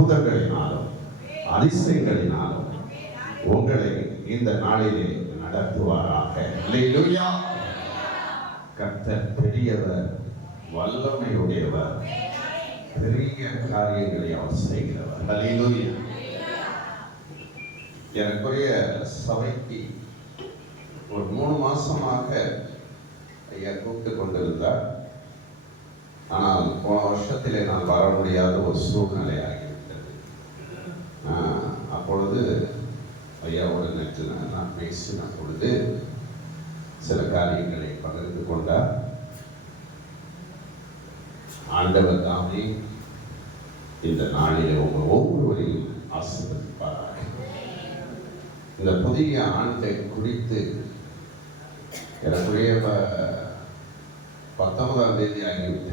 அற்புதங்களினாலும் அதிசயங்களினாலும் உங்களை இந்த நாளிலே நடத்துவாராக. அல்லேலூயா. கர்த்தர் பெரியவர், வல்லமையுடையவர், பெரிய காரியங்களை அவர் செய்கிறவர். அல்லேலூயா. எனக்குரிய சபைக்கு ஒரு 3 மாசமாக ஐயா கூப்பிட்டு கொண்டிருந்தார். ஆனால் போன வருஷத்திலே நான் வர முடியாத ஒரு சூழ்நிலை ஆகிவிட்டது. அப்பொழுது ஐயாவோட நேற்று நான் பேசின பொழுது சில காரியங்களை பகிர்ந்து கொண்டார். ஆண்டவர் தாமே இந்த நாளிலே உங்கள் ஒவ்வொருவரையும் ஆசீர்வதிப்பாராக. இந்த புதிய ஆண்டை குறித்து எனக்குரிய 19ஆம் தேதி ஆகிவிட்டு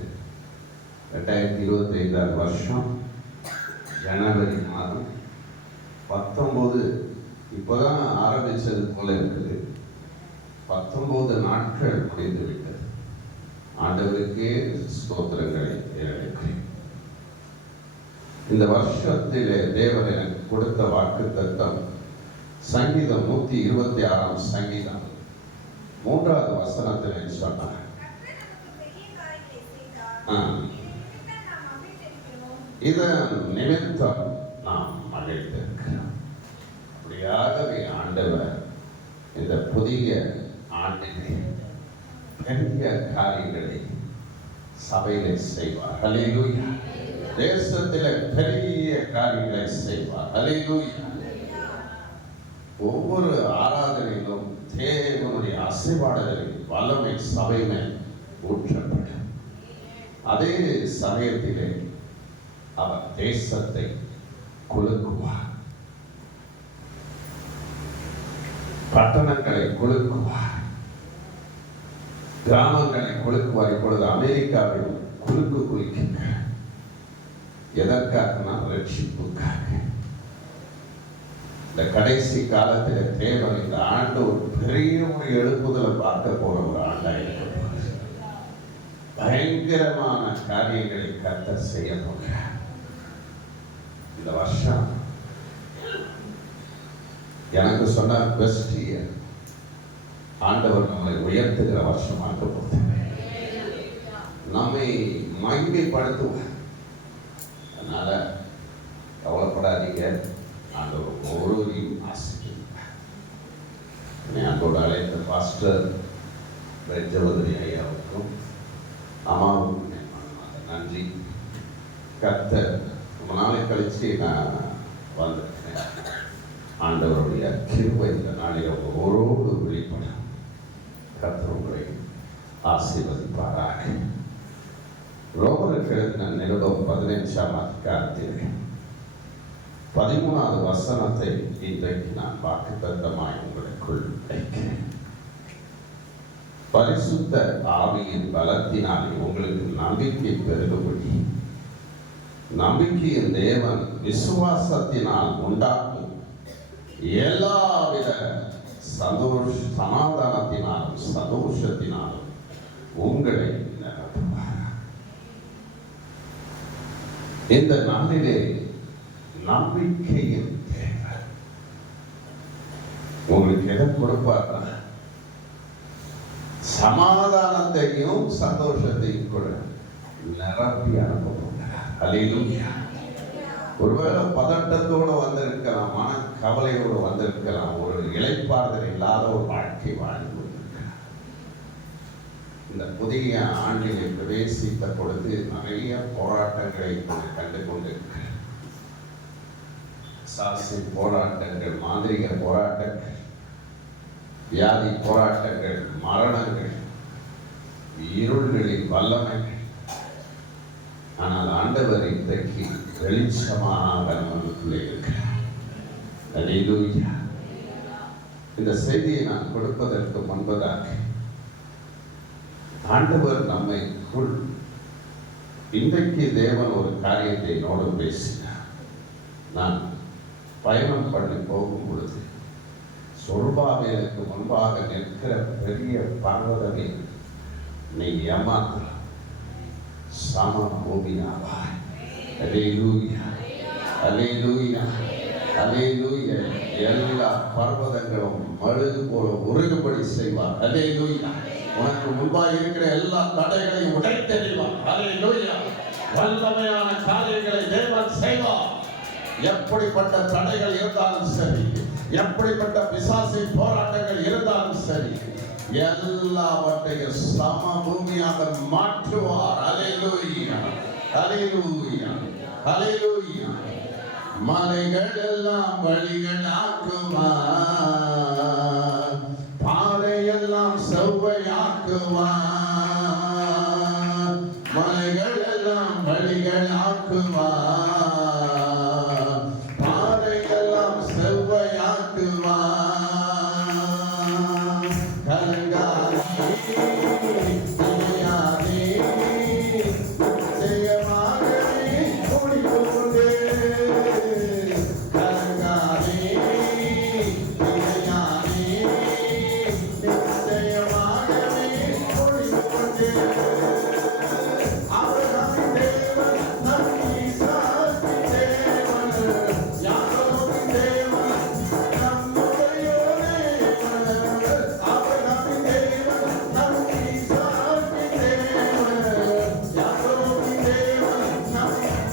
2025 வருஷம் ஜனவரி மாதம் 19 இப்போதான் ஆரம்பிச்சது போல இருக்குது. 19 நாட்கள் முடிந்து விட்டது. ஆண்டவருக்கே ஸ்தோத்திரங்களை ஏறெடுக்கிறேன். இந்த வருஷத்திலே தேவன் எனக்கு கொடுத்த வாக்குத்தத்தம் சங்கீதம் 126 சங்கீதம் 3வது வசனத்திலே சொன்னார், இதன் நிமித்தம் நாம் மகிழ்ந்திருக்கிறோம். அப்படியாகவே ஆண்டவர் இந்த புதிய ஆண்டிலே பெரிய காரியங்களை சபையிலே செய்வார். அல்லேலூயா. தேசத்திலே பெரிய காரியங்களை செய்வார். அல்லேலூயா. ஒவ்வொரு ஆராதனையிலும் தேவனுடைய ஆசீர்வாதங்களின் வல்லமை சபை மேல் ஊற்றப்படும். அதே சமயத்திலே அவர் தேசத்தை குலுக்குவார், பட்டணங்களை குலுக்குவார், கிராமங்களை குலுக்குவார். இப்பொழுது அமெரிக்காவில் குலுக்குகின்றார். எதற்காக? ரட்சிப்புக்காக. இந்த கடைசி காலத்தில் தேவன் இந்த ஆண்டு ஒரு பெரிய ஒரு எழுப்புதலை பார்க்க போற ஒரு ஆண்டாக இருக்க போகிறது. பயங்கரமான காரியங்களை கர்த்தர் செய்ய போகிறார். இந்த வருஷம் எனக்கு சொன்னார், பெஸ்ட் இயர். ஆண்டவர் நம்மை உயர்த்துகிற வருஷம் ஆக்க போகிறது. நம்மை மகிமைப்படுத்துவார். அதனால கவலைப்படாதீங்க. ஆண்டவர் ஒவ்வொருவரையும் ஆசீர்வதிப்பார். அன்போடு அழைத்த பாஸ்டர் ஜெபதிரி ஐயாவுக்கும் அம்மாவுக்கும் நன்றி. கர்த்தர் ரொம்ப நாளை கழிச்சு நான் வந்திருக்கேன். ஆண்டவருடைய கிருபை இந்த நாளில் ஒவ்வொரு வெளிப்படும். கர்த்தர் உங்களை ஆசீர்வதிப்பாராக. ரோமருக்கு எழுதின நிருபம் 15ஆம் அதிகாரத்தில் 13வது வசனத்தை இன்றைக்கு நான் வாக்குத்தத்தமாய் உங்களுக்குள் வைக்கிறேன். பரிசுத்த ஆவியின் பலத்தினாலே உங்களுக்கு நம்பிக்கை பெருகும்படி நம்பிக்கையின் தேவன் விசுவாசத்தினால் உண்டாக்கும் எல்லாவித சமாதானத்தினாலும் சந்தோஷத்தினாலும் உங்களை நிரப்புவார். இந்த நாளிலே நம்பிக்கையின் தேவை உங்களுக்கு எதை கொடுப்பார்? சமாதானத்தையும் சந்தோஷத்தையும் கூட நிரப்பி அனுப்ப போகிறார். அல்லேலூயா. ஒருவேளை பதட்டத்தோடு வந்திருக்கலாம், மன கவலையோடு வந்திருக்கலாம், ஒரு இளைப்பாறுதல் இல்லாத ஒரு வாழ்க்கை வாழ்ந்து கொண்டிருக்கிறார். இந்த புதிய ஆண்டினை பிரவேசித்த பொழுது நிறைய போராட்டங்களை கண்டு கொண்டிருக்கிறார். சாசி போராட்டங்கள், மாந்திரிக போராட்டங்கள், வியாதி போராட்டங்கள், மரணங்கள், இருள்களின் வல்லமைகள். ஆனால் ஆண்டவர் இன்றைக்கு வெளிச்சமாக நமக்குள்ளே இருக்கிறார். அல்லேலூயா. இந்த செய்தியை நான் கொடுப்பதற்கு முன்பதாக ஆண்டவர் நம்மைக்குள் இன்றைக்கு தேவன் ஒரு காரியத்தை என்னோடு பேசினார். நான் பயணம் பண்ணி போகும் பொழுது சொர்பாபேலுக்கு முன்பாக நிற்கிற பெரிய பர்வதமே நீ ஏமாற்றலாம், சம பூமியாவாய். அல்லேலூயா. அல்லேலூயா, அல்லேலூயா. எல்லா பர்வதங்களும் மழுது போல உருகும்படி செய்வார். அல்லேலூயா. உனக்கு முன்பாக இருக்கிற எல்லா தடைகளையும் உடைத்தெறிவார். அல்லேலூயா. வல்லமையான காரியங்களை தேவன் செய்வார். எப்படிப்பட்ட தடைகள் இருந்தாலும் சரி, எப்படிப்பட்ட பிசாசின் போராட்டங்கள் இருந்தாலும் சரி, எல்லாவற்றையும் சம பூமியாக மாற்றுவார். அல்லேலூயா, அல்லேலூயா, அல்லேலூயா. மலைகள் எல்லாம் வழிகள் ஆக்குவார், பாறையெல்லாம் செவ்வையாக்குவார். மலைகள் எல்லாம் வழிகள் ஆக்குவார், பாறையெல்லாம் செவ்வையாக்குவார். கலங்காதே, துணியாதே, நிச்சயமாகவே முடிவு உண்டு. கலங்காதே, துணியாதே, நிச்சயமாகவே முடிவு உண்டு. ஆபிரகாமின் தேவன் நம் ஈசாக்கின் தேவன், யாக்கோபின் தேவன் நம்முடைய தேவன். ஆபிரகாமின் தேவன் நம் ஈசாக்கின் தேவன், யாக்கோபின் தேவன் நம்முடைய தேவன்.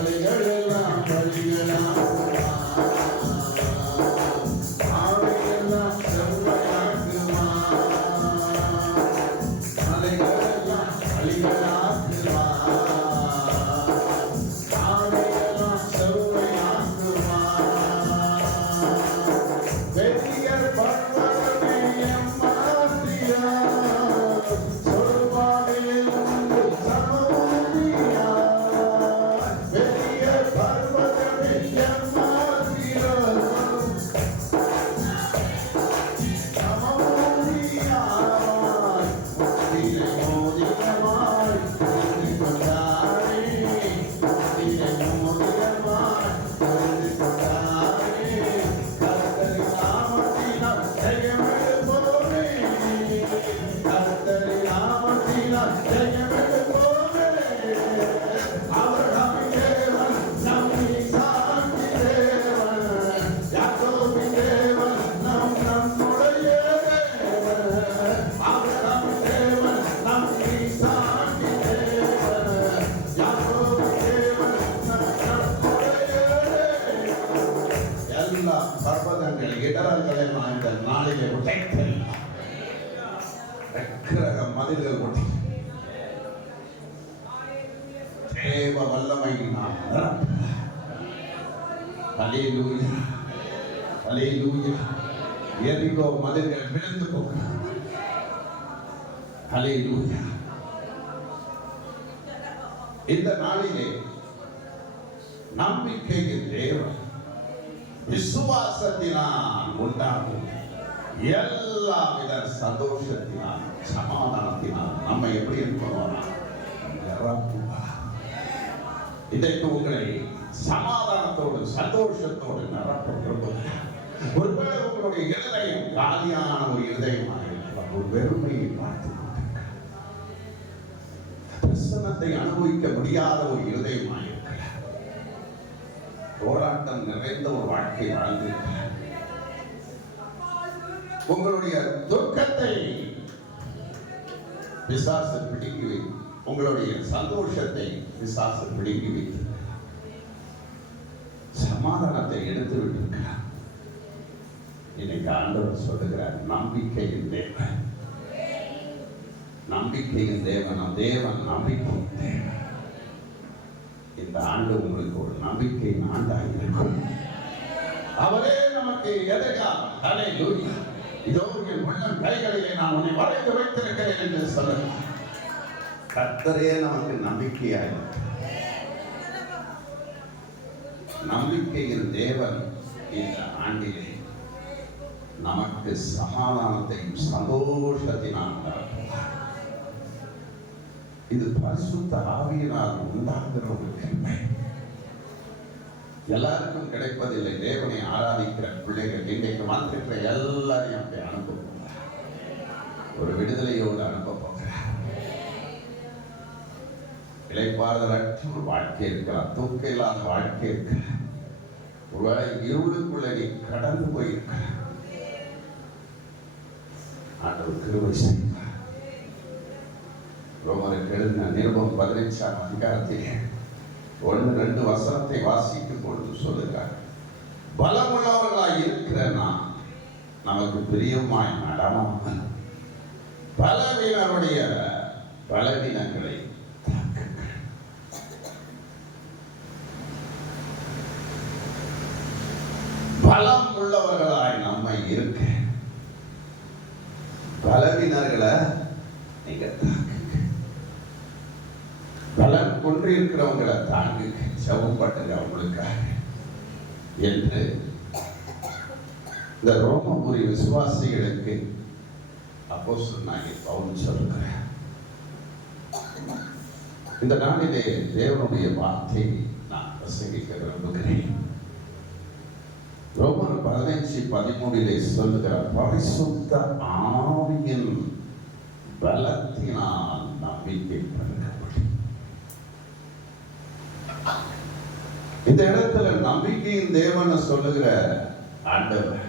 மலைகளெல்லாம் வழிகளாக்குவார், பாறையெல்லாம் செவ்வையாக்குவார். மலைகளெல்லாம் வழிகளாக்குவார், பாறையெல்லாம் செவ்வையாக்குவார். வெற்றியர் பர்வதமே எம்மாத்திரம், சொல்வானில் உண்டு சமபூமியாய். வெற்றியர் பர்வதமே எம்மாத்திரம், சமபூமியாய். முத்திரை மோதிரமாய் தெரிந்து கொண்டாரே, முத்திரை மோதிரமாய் தெரிந்து கொண்டாரே. கர்த்தரின் நாமத்தினால் ஜெயமெடுப்போமே, கர்த்தரின் நாமத்தினால் ஜெயமெடுப்போமே. ஆபிரகாமின் தேவன் நம் ஈசாக்கின் தேவன், யாக்கோபின் தேவன் நம்முடைய தேவன். ஆபிரகாமின் தேவன் நம் ஈசாக்கின் தேவன், யாக்கோபின் தேவன் நம்முடைய தேவன். எல்லா பர்வதங்கள் இடரல்களை நான் இந்த நாளிலே உடைத்தெறிவார். விக்கிரக மதில்கள் உடை தேவ வல்லமையினால் நிரப்புவார். அல்லேலூயா, அல்லேலூயா. எரிகோ மதில்கள் விழுந்து போகிறார். அல்லேலூயா. இந்த நாளிலே நம்பிக்கையின் தேவன் விசுவாசத்தினால் உண்டாகும் எல்லாவித சந்தோஷத்தினால் சமாதானத்தினால் நம்ம எப்படி இருக்கிறோம் நிரப்புவார். இன்றைக்கு உங்களை சமாதானத்தோடு சந்தோஷத்தோடு நிரப்ப விரும்புகிறார். ஒருவேளை உங்களுடைய இருதயம் காலியான ஒரு இருதயமாக இருக்கலாம், ஒரு வெறுமையை பார்த்து கொண்டிருக்கிறார், பிரசன்னத்தை அனுபவிக்க முடியாத ஒரு இருதயமாக இருக்கிறார், போராட்டம் நிறைந்த ஒரு வாழ்க்கை வாழ்ந்திருக்கிறார். உங்களுடைய துக்கத்தை பிசாசு பிடுங்கி வைத்து, உங்களுடைய சந்தோஷத்தை பிசாசு பிடுங்கி வைத்து சமாதானத்தை எடுத்து விட்டிருக்கிறார். இன்னைக்கு ஆண்டவர் சொல்லுகிறார், நம்பிக்கையின் தேவன், நம்பிக்கையின் தேவன், தேவன் நம்பிக்கையின் தேவன். இந்த ஆண்டு உங்களுக்கு ஒரு நம்பிக்கையின் ஆண்டாக இருக்கும். அவரே நமக்கு எதிர்காலம். அல்லேலூயா. இதோ என் உள்ளம் கைகளிலே நான் உன்னை வளைத்து வைத்திருக்கிறேன் என்று சொல்லுகிறார். கர்த்தரே நமக்கு நம்பிக்கையாக, நம்பிக்கையின் தேவன் இந்த ஆண்டிலே நமக்கு சமாதானத்தையும் சந்தோஷத்தினால் தருவார். இது பரிசுத்த ஆவியினால் உண்டாகிற ஒரு கிருபை. எல்லாருக்கும் கிடைப்பதில்லை. தேவனை ஆராதிக்கிற பிள்ளைகள் இன்றைக்கு வந்திருக்கிற எல்லாரையும் அப்படி அனுப்ப போகிறார். ஒரு விடுதலையோடு அனுப்ப போகிறார். இளைப்பாறுதலற்ற ஒரு வாழ்க்கை இருக்கலாம், தூக்கம் இல்லாத வாழ்க்கை இருக்கலாம், ஒருவேளை இருளுக்குள்ள நீ கடந்து போயிருக்கலாம். ஆண்டவர் கிருபை செய்வார். ரோமருக்கு எழுதின நிருபம் 15ஆம் அதிகாரத்திலே 1-2 வசனத்தை வாசிக்கும் பொழுது சொல்லுகிறார், பலமுள்ளவர்களாய் இருக்கிற நாம் நமக்கு பிரியமாய் நடமாமல் பலவீனருடைய பலவீனங்களை பலம் உள்ளவர்களாய் நம்மை இருக்க பலவீனர்களை நீங்க தாக்குங்க, பலம் கொண்டு இருக்கிறவங்களை தாங்குங்க, செவப்பட்டுங்க அவங்களுக்காக என்று இந்த ரோமபுரி விசுவாசிகளுக்கு அப்போஸ்தலனாகிய பவுல் சொல்கிறார். இந்த நாளிலே தேவனுடைய வார்த்தை நான் பிரசங்கிக்க விரும்புகிறேன். ரோமர் 15:13 சொல்லுகிறார், பரிசுத்த ஆவியின் பலத்தினால் நம்பிக்கை பெருக்கப்படும். இந்த இடத்துல நம்பிக்கையின் தேவன் சொல்லுகிற ஆண்டவர்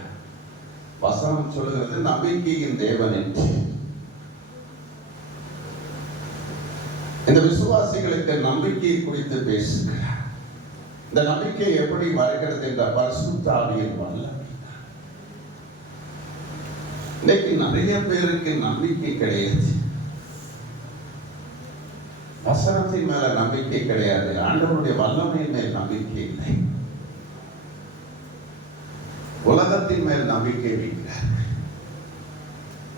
வசனம் சொல்லுகிறது நம்பிக்கையின் தேவன் என்று. இந்த விசுவாசிகளுக்கு நம்பிக்கையை குறித்து பேசுகிறார். இந்த நம்பிக்கை எப்படி வருகிறது என்ற பரிசுத்த ஆவியின் வல்லமை. இன்னைக்கு நிறைய பேருக்கு நம்பிக்கை கிடையாது, வசனத்தின் மேல நம்பிக்கை கிடையாது, ஆண்டவருடைய வல்லமையின் மேல் நம்பிக்கை இல்லை, உலகத்தின் மேல் நம்பிக்கை வைக்கிறார்கள்,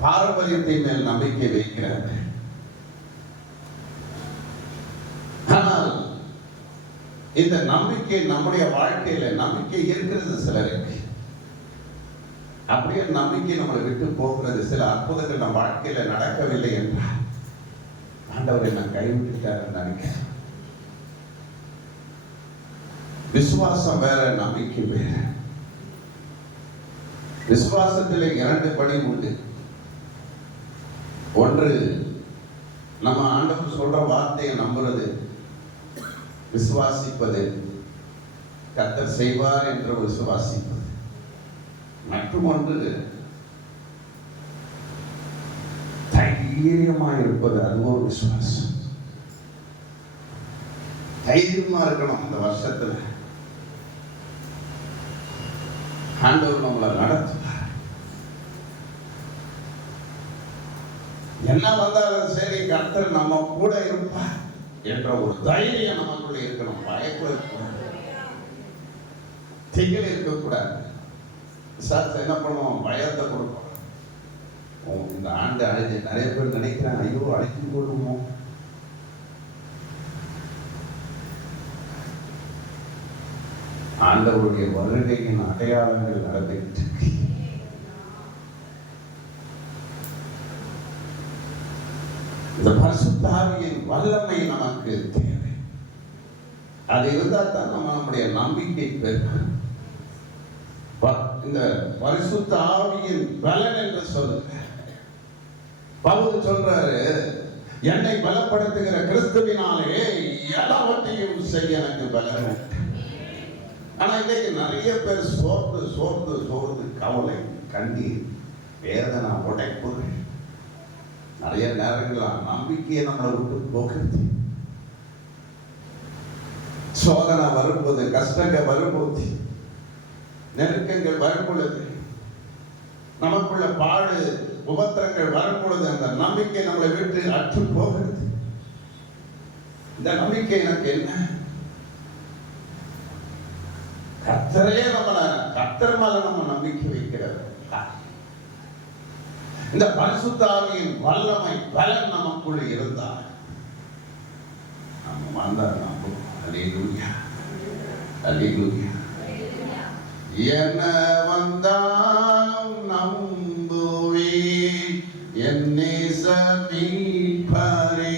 பாரம்பரியத்தின் மேல் நம்பிக்கை வைக்கிறார்கள். ஆனால் இந்த நம்பிக்கை நம்முடைய வாழ்க்கையில நம்பிக்கை இருக்கிறது சிலருக்கு, அப்படியே நம்பிக்கை நம்மளை விட்டு போகிறது. சில அற்புதங்கள் நம்ம வாழ்க்கையில நடக்கவில்லை என்றால் ஆண்டவர் என்ன கைவிட்டுட்டார் நினைக்கிறேன். விசுவாசம் வேற, நம்பிக்கை வேற. விசுவாசத்தில் 2 படி உண்டு. ஒன்று, நம்ம ஆண்டவர் சொல்ற வார்த்தையை நம்புறது, விசுவாசிப்பது, கர்த்தர் செய்வார் என்று விசுவாசிப்பது. மற்றும் ஒன்று தைரியமாக இருப்பது, அது ஒரு விசுவாசம். தைரியமா இருக்கணும். இந்த வருஷத்துல ஆண்டவர் நம்மளை நடத்துவார். என்ன வந்தாலும் சரி, கர்த்தர் நம்ம கூட இருப்பார் என்ற ஒரு தைரியம் நமக்குள்ள இருக்கணும். பயப்படக்கூடாது, திகில் இருக்கக்கூடாது. விசாரிச்சு என்ன பண்ணுவோம்? பயத்தை கொடுப்போம். இந்த ஆண்டு அழைச்சி நிறைய பேர் நினைக்கிறாங்க, ஐயோ அழைச்சி கொள்ளுமோ. ஆண்டவருடைய வருகையின் அடையாளங்கள் நடந்துகிட்டு இருக்கு. இந்த பரிசுத்த ஆவியின் வல்லமை நமக்கு தேவை. அது இருந்தால் தான் நம்முடைய நம்பிக்கை பெருகும். இந்த பரிசுத்த ஆவியின் பலன் என்று சொல்லுங்க. பவுல் சொல்றாரு, என்னை பலப்படுத்துகிற கிறிஸ்துவினாலே எல்லாவற்றையும் செய்ய எனக்கு பலன். ஆனா இன்னைக்கு நிறைய பேர் சோர்ந்து கவலை, கண்ணீர், வேதனை, உடைப்பு, நிறைய நேரங்கள் நம்பிக்கையை நம்மளை விட்டு போகிறது. சோதனை வரும்போது, கஷ்டங்கள் வரும்போது, நெருக்கங்கள் வரும்பொழுது, நமக்குள்ள பாடு உபத்திரங்கள் வரும்பொழுது அந்த நம்பிக்கை நம்மளை விட்டு அற்று போகிறது. இந்த நம்பிக்கை எனக்கு என்ன? கர்த்தரே கர்த்தர் மேல நம்ம நம்பிக்கை வைக்கிறது. இந்த பரிசுத்த ஆவியின் வல்லமை பலன் நமக்குள்ள இருந்தால் நம்ம வந்தார். அல்லேலூயா, அல்லேலூயா. என்ன வந்தாலும் நம்புவேன் என் நேசர் மீட்பரே.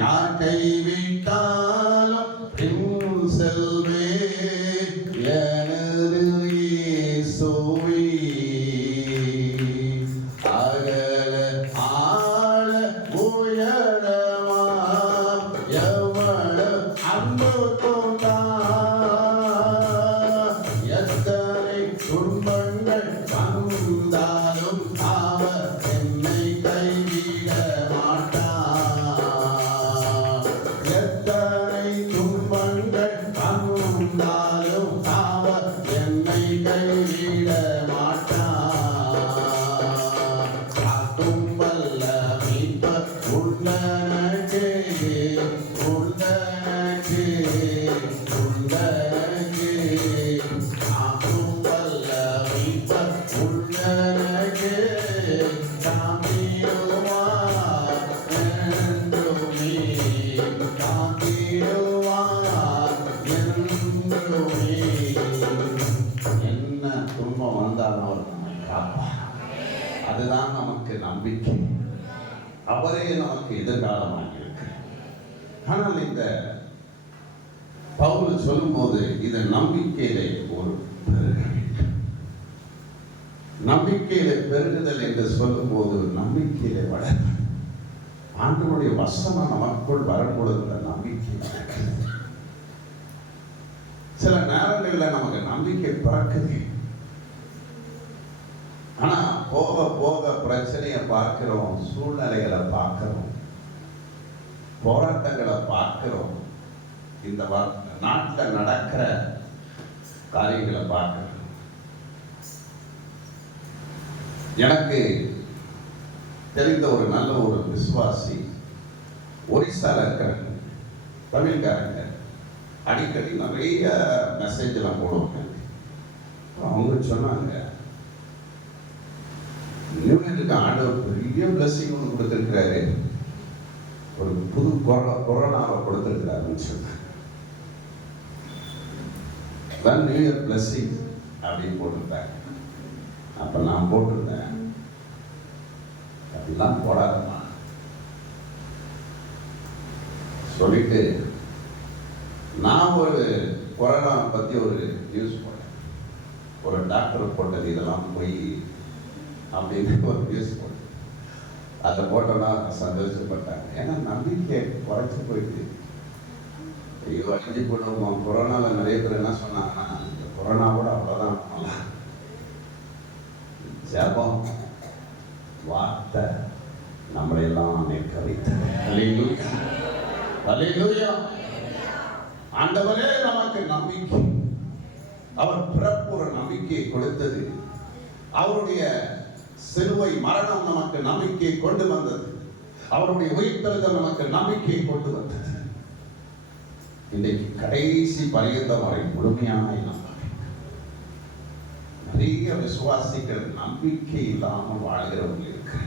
யார் கைவிட்டாலும் பின் செல்வேன் எனது இயேசுவே. அகல ஆழ உயரமா நம்பிக்கை, அவரே நமக்கு எதிர்காலமாக இருக்கு. ஆனால் இந்த பவுல் சொல்லும்போது இது நம்பிக்கையிலே ஒரு பெருக வேண்டும். நம்பிக்கையிலே பெருகுதல் என்று சொல்லும்போது நம்பிக்கையிலே வளர்ந்து ஆண்டவருடைய வசனம் நமக்குள் வரும்பொழுது இந்த நம்பிக்கை வளர்க்கிறது. சில நேரங்களில் நமக்கு நம்பிக்கை பிறக்குது, ஆனா போக போக பிரச்சனையை பார்க்கிறோம், சூழ்நிலைகளை பார்க்கிறோம், போராட்டங்களை பார்க்கிறோம், இந்த நாட்டில் நடக்கிற காரியங்களை பார்க்கிறோம். எனக்கு தெரிந்த ஒரு நல்ல ஒரு விசுவாசி ஒரிசால இருக்கிறாங்க, தமிழ்காரங்க. அடிக்கடி நிறைய மெசேஜ்லாம் போடுவாங்க. அவங்க சொன்னாங்க, நியூ இயருக்கு ஆண்டவர் பெரிய பிளஸிங் ஒன்று கொடுத்துருக்கிறாரு, ஒரு புது கொரோனாவை கொடுத்துருக்கிறாருன்னு சொன்னாங்க. நியூ இயர் பிளஸிங் அப்படின்னு போட்டிருந்தாங்க. அப்ப நான் போட்டிருந்தேன், அப்படிலாம் போடாதம்மா சொல்லிட்டு நான் ஒரு கொரோனா பத்தி ஒரு நியூஸ் போட்டேன். ஒரு டாக்டர் போட்டது இதெல்லாம் போய் அப்படின்னு ஒரு நியூஸ் போட்டேன். அதை போட்டோன்னா சந்தோஷப்பட்டாங்க. ஏன்னா நம்பிக்கை குறைச்சி போயிடுது. ஐயோ அழிஞ்சு போடுவோம். கொரோனாவில் நிறைய பேர் என்ன சொன்னாங்கன்னா, இந்த கொரோனாவோட அவ்வளோதான், ஜபம் வார்த்தை நம்மளையெல்லாம் நிற்க வைத்தது. அல்லேலூயா, அல்லேலூயா. ஆண்டவரே நமக்கு நம்பிக்கை, அவர் பிறப்பு ஒரு நம்பிக்கையை கொடுத்தது. அவருடைய சிலுவை மரணம் நமக்கு நம்பிக்கையை கொண்டு வந்தது. அவருடைய உயிர்த்தெழுதல் நமக்கு நம்பிக்கையை கொண்டு வந்தது. இன்றைக்கு கடைசி பரியந்தம் வரை முழுமையான நம்பிக்கை. நிறைய விசுவாசிகள் நம்பிக்கை இல்லாமல் வாழ்கிறவங்க இருக்கு.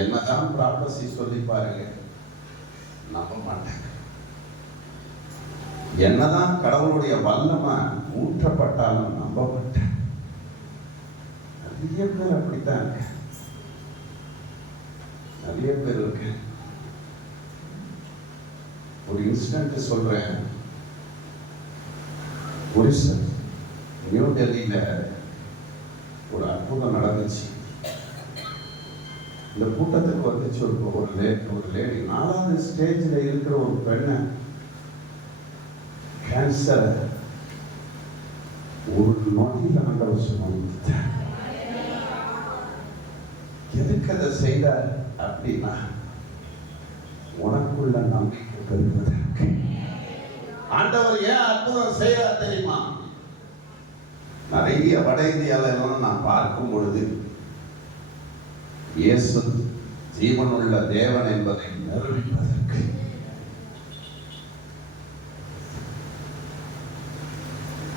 என்னதான் ப்ராபசி சொல்லி பாருங்க, நம்ப மாட்டாங்க. என்னதான் கடவுளுடைய வல்லமை ஊற்றப்பட்டாலும் நம்ப மாட்டாங்க. நிறைய பேர் அப்படித்தான் இருக்கு, நிறைய பேர் இருக்கு. ஒரு இன்சிடென்ட் சொல்றேன். ஒரிசா நியூ டெல்லியில ஒரு அற்புதம் நடந்துச்சு. இந்த கூட்டத்துக்கு வந்துச்சு ஒரு லேடி 4வது ஸ்டேஜில் இருக்கிற ஒரு பெண்ணை கேன்சர் ஒரு நொடியில் ஆண்டவர் சொன்னாங்க. எதுக்கு அதை செய்தார் அப்படின்னா, உனக்குள்ள நம்பிக்கை பெறுவதற்கு. ஆண்டவர் ஏன் அற்புதம் செய்யறார் தெரியுமா? நிறைய வட இந்தியாவில நான் பார்க்கும் பொழுது இயேசு ஜீவனுள்ள தேவன் என்பதை நிரூபிப்பதற்கு.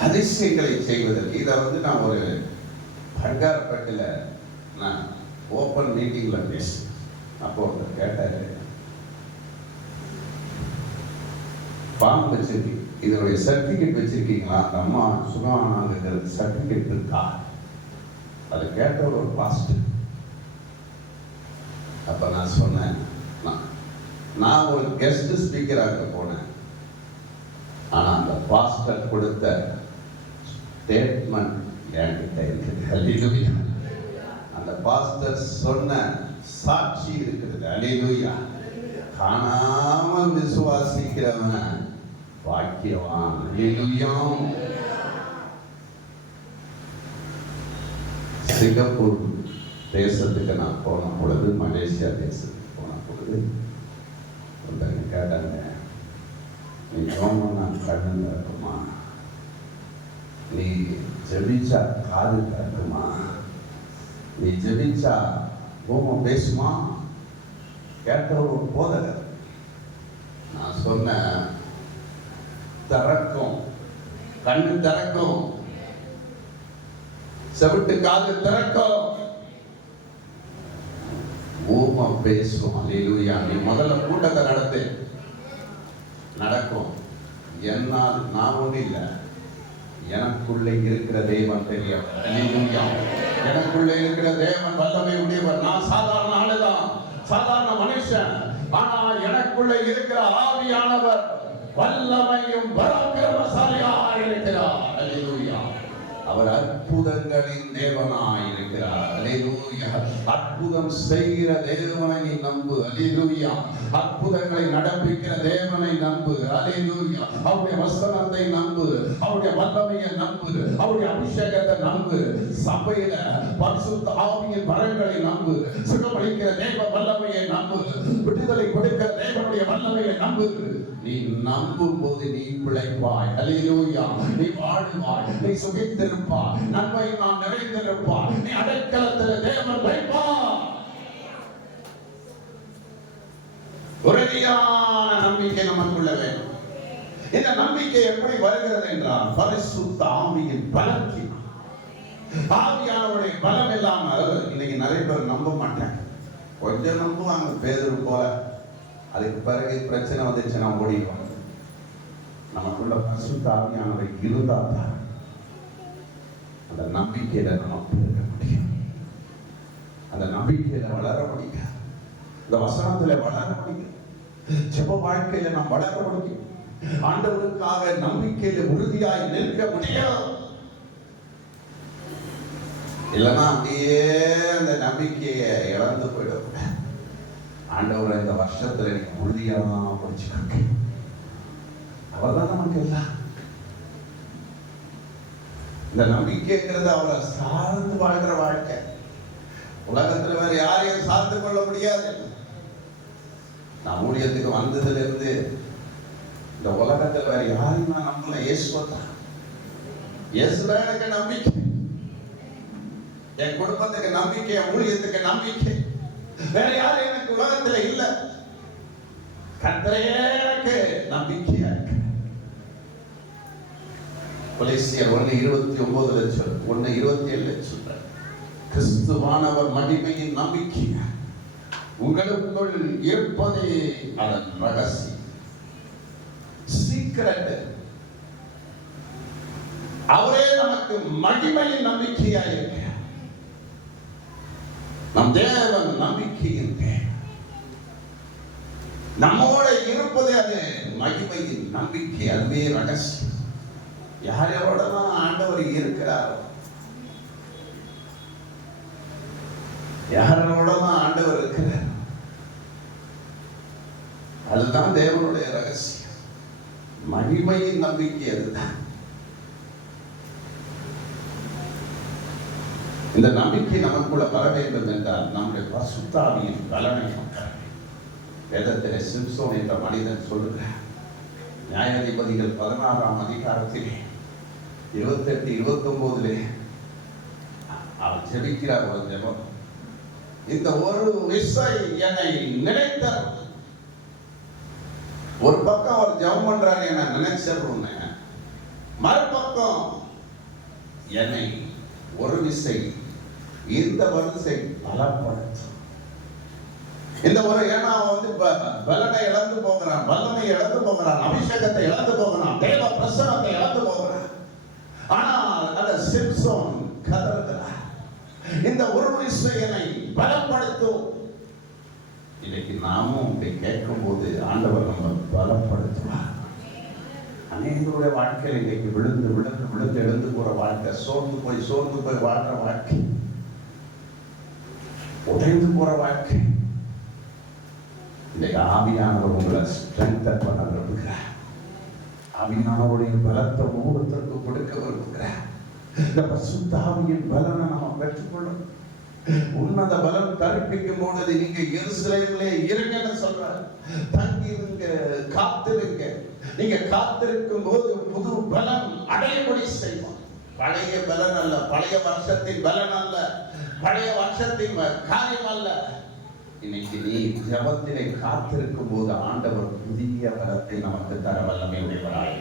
அதிசயங்களை செய்வதற்கு. இதை நான் ஒரு பங்காரப்பட்டில் நான் ஓப்பன் மீட்டிங்ல பேசுறேன். அப்போ கேட்டாரு, ஃபார்ம் வச்சிருக்கீங்க, இதனுடைய சர்டிபிகேட் வச்சிருக்கீங்களா? அந்த அம்மா சுகமானாங்கிறது சர்டிபிகேட் இருக்கா? அதை கேட்ட ஒரு பாஸ்டர். அப்ப நான் சொன்னேன், நான் ஒரு கெஸ்ட் ஸ்பீக்கராக போனேன். ஆனா அந்த பாஸ்டர் கொடுத்த ஸ்டேட்மெண்ட் என்கிட்ட இருக்குது. அல்லேலூயா. அந்த பாஸ்டர் சொன்ன சாட்சி இருக்குது. அல்லேலூயா. காணாமல் விசுவாசிக்கிறவன் பாக்கியவான். அல்லேலூயா. சிங்கப்பூர் தேசத்துக்கு நான் போன பொழுது, மலேசியா தேசத்துக்கு போன பொழுது ஒருத்தங்க கேட்டாங்க, நீ ஜோமன்னா கண்ணு இருக்குமா? நீ ஜெபிச்சா காது திறக்குமா? நீ ஜெபிச்சா பூமம் பேசுமா? கேட்ட ஒரு போதகர். நான் சொன்னேன், திறக்கும், கண்ணு திறக்கும், செவிட்டு காது திறக்கும், பூமம் பேசும். அல்லேலூயா. நீ முதல்ல கூட்டத்தை நடத்து, நடக்கும். என்னால் நான் ஒன்றும் இல்லை, எனக்குள்ளே இருக்கிற தெய்வம் தெரியும். அல்லேலூயா. எனக்குள்ளே இருக்கிற தேவன் வல்லமை உடையவர். நான் சாதாரண ஆளுதான், சாதாரண மனுஷன். ஆனா எனக்குள்ளே இருக்கிற ஆவியானவர் வல்லமையும் பராக்கிரமசாலியாக இருக்கிறார். அல்லேலூயா. அவர் அற்புதங்களின் தேவனாய் இருக்கிறார். அல்லேலூயா. அற்புதம் செய்கிற தேவனை நம்பு. அல்லேலூயா. அற்புதங்களை நடப்பிக்கிற தேவனை நம்பு. அல்லேலூயா. அவருடைய வசனத்தை நம்பு, அவருடைய வல்லமையை நம்பு, அவருடைய அபிஷேகத்தை நம்பு. சபையில பரிசுத்த ஆவியின் வரங்களை நம்பு, சுகமளிக்கிற தேவ வல்லமையை நம்பு, விடுதலை கொடுக்கிற தேவனுடைய வல்லமையை நம்பு. நீ நம்பும் போது நீ பிழைப்பாய். அல்லேலூயா. நீ வாழ்வாய், நீ சுகித்திருப்பாய், நன்மை நான் நிறைந்திருப்பாய், நீ அடைக்கலத்தில் தேவன் வைப்பார். உறுதியான நம்பிக்கை நமக்குள்ள வேண்டும். இந்த நம்பிக்கை எப்படி வருகிறது என்றால் பரிசுத்த ஆவியின் பலத்தினால். ஆவியானவருடைய பலம் இல்லாமல் இன்னைக்கு நிறைய பேர் நம்ப மாட்டாங்க. கொஞ்சம் நம்புவாங்க, பேதுரு போல. அதுக்கு பிறகு பிரச்சனை வந்துச்சுன்னா ஓடிடுவாங்க. நமக்குள்ள பரிசுத்த ஆவியானவர் இருந்தால்தான் அந்த நம்பிக்கையில நமக்கு இருக்க முடியும். அந்த நம்பிக்கையில வளர முடியும், இந்த வசனத்துல வளர முடியும், ஜெப வாழ்க்கையில நாம் வளர முடியும், ஆண்டவருக்காக நம்பிக்கையில உறுதியாய் நிற்க முடியும். இல்லைன்னா அப்படியே அந்த நம்பிக்கையை இழந்து போயிடக்கூடாது. ஆண்டவரை இந்த வருஷத்துல எனக்கு உறுதியா பிடிச்சிருக்க, அவர்தான் நமக்கு எல்லாம். இந்த நம்பிக்கைங்கிறது அவரை சார்ந்து வாழ்கிற வாழ்க்கை. உலகத்துல வேற யாரையும் சார்ந்து கொள்ள முடியாது. நான் ஊழியத்துக்கு வந்ததுல இருந்து இந்த உலகத்துல வேற யாரையும் நான் நம்பல. இயேசுதான். இயேசுதான் எனக்கு நம்பிக்கை, என் குடும்பத்துக்கு நம்பிக்கை, என் ஊழியத்துக்கு நம்பிக்கை. வேற யாரும் எனக்கு உலகத்துல இல்ல. கர்த்தரே எனக்கு நம்பிக்கையா இருக்கு. கொலோசியர் 1:29 1:27 சொல்ற, கிறிஸ்துவானவர் மகிமையின் நம்பிக்கை உங்களுக்குள் இருப்பதே அதன் ரகசியம். சீக்ரெட். அவரே நமக்கு மகிமையின் நம்பிக்கையா இருக்க. நம் தேவன் நம்பிக்கையின் நம்மோட இருப்பது அது மகிமையின் நம்பிக்கை. அதுவே ரகசியம். யாரோடலாம் ஆண்டவர் இருக்கிறாரோ, யாரோடலாம் ஆண்டவர் இருக்கிறார், அதுதான் தேவனுடைய ரகசியம், மகிமையின் நம்பிக்கை. அதுதான் இந்த நம்பிக்கை நமக்குள்ள வர வேண்டும் என்றால் நம்முடைய பரிசுத்த ஆவியின் பலனை மக்கள். வேதத்திலே சிம்சோன் என்ற மனிதன் சொல்லுகிறார். நியாயாதிபதிகள் 16ஆம் அதிகாரத்திலே 28-29 அவர் ஜெபிக்கிறார் ஒரு ஜெபம். இந்த ஒரு விசை என்னை நினைத்த, ஒரு பக்கம் அவர் ஜெபம் பண்றாரு, என்ன நினைச்சிருந்தேன், மறுபக்கம் என்னை ஒரு விசை இந்த வரிசை பலப்படுத்தும். இந்த ஒரு ஏன்னா பலனை இழந்து போகிறான், வல்லமை இழந்து போகிறான், அபிஷேகத்தை இழந்து போகிறான், தேவ பிரசன்னத்தை இழந்து போகிறான். ஆனால் அந்த சிம்சோன் கதறுகிறார், இந்த ஒரு விஷயனை பலப்படுத்தும். இன்னைக்கு நாமும் இப்படி கேட்கும் போது ஆண்டவர் நம்ம பலப்படுத்துவார். அநேகருடைய வாழ்க்கையில் இன்னைக்கு விழுந்து விழுந்து விழுந்து எழுந்து போற வாழ்க்கை, சோர்ந்து போய் வாழ்ற வாழ்க்கை, உடைந்து போற வாழ்க்கை. இன்னைக்கு ஆவியானவர் உங்களை ஸ்ட்ரெங்தன் பண்ண விரும்புகிறார். ஆவியானவருடைய பலத்தை ஒவ்வொருத்தருக்கு கொடுக்க விரும்புகிறார். இந்த பரிசுத்த ஆவியின் பலனை நம்ம பெற்றுக்கொள்ளும். உன்னத பலம் தரிப்பிக்கும் பொழுது நீங்க எருசலேமிலே இருங்கன்னு சொல்றார். தங்கிருங்க, காத்திருங்க. நீங்க காத்திருக்கும் போது புது பலம் அடையபடி செய்வோம். பழைய பலன் அல்ல, பழைய வருஷத்தின் பலன் அல்ல, பழைய வருஷத்தின் காரியம் அல்ல. இன்னைக்கு நீ ஜபத்திலே காத்திருக்கும் போது ஆண்டவர் புதிய பலத்தை நமக்கு தர வல்லமை உடையவராய்.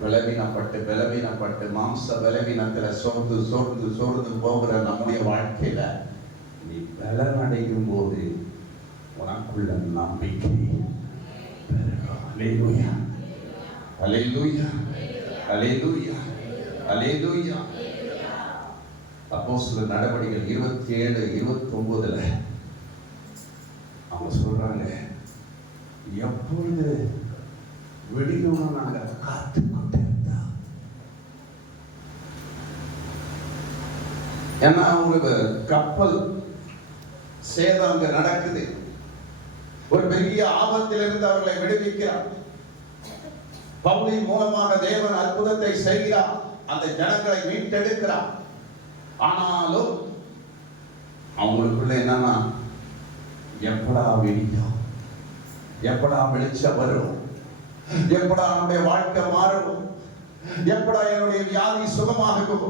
பலவீனப்பட்டு மாம்ச பலவீனத்துல சோர்ந்து போகிற நம்முடைய வாழ்க்கையில நீ பலன் அடையும் போது உனக்குள்ள நம்பிக்கை. அல்லேலூயா, அல்லேலூயா, அல்லேலூயா, அல்லேலூயா. அப்போஸ்தலர் நடவடிக்கைகள் 27:29 அவங்க சொல்றாங்க, எப்பொழுது விடியும் நாங்கள் காத்து கொண்டே இருந்தோம். ஏன்னா அவங்களுக்கு கப்பல் சேதம் அங்க நடக்குது. ஒரு பெரிய ஆபத்திலிருந்து அவர்களை விடுவிக்கிறார். பவுலின் மூலமாக தேவன் அற்புதத்தை செய்கிறார், அந்த ஜனங்களை மீட்டெடுக்கிறார். ஆனாலும் அவங்களுக்குள்ள என்னன்னா, எப்படா விடியும், எப்படா வெளிச்சம் வரும், எப்படா நம்முடைய வாழ்க்கை மாறும், எப்படா என்னுடைய வியாதி சுகமாகும்,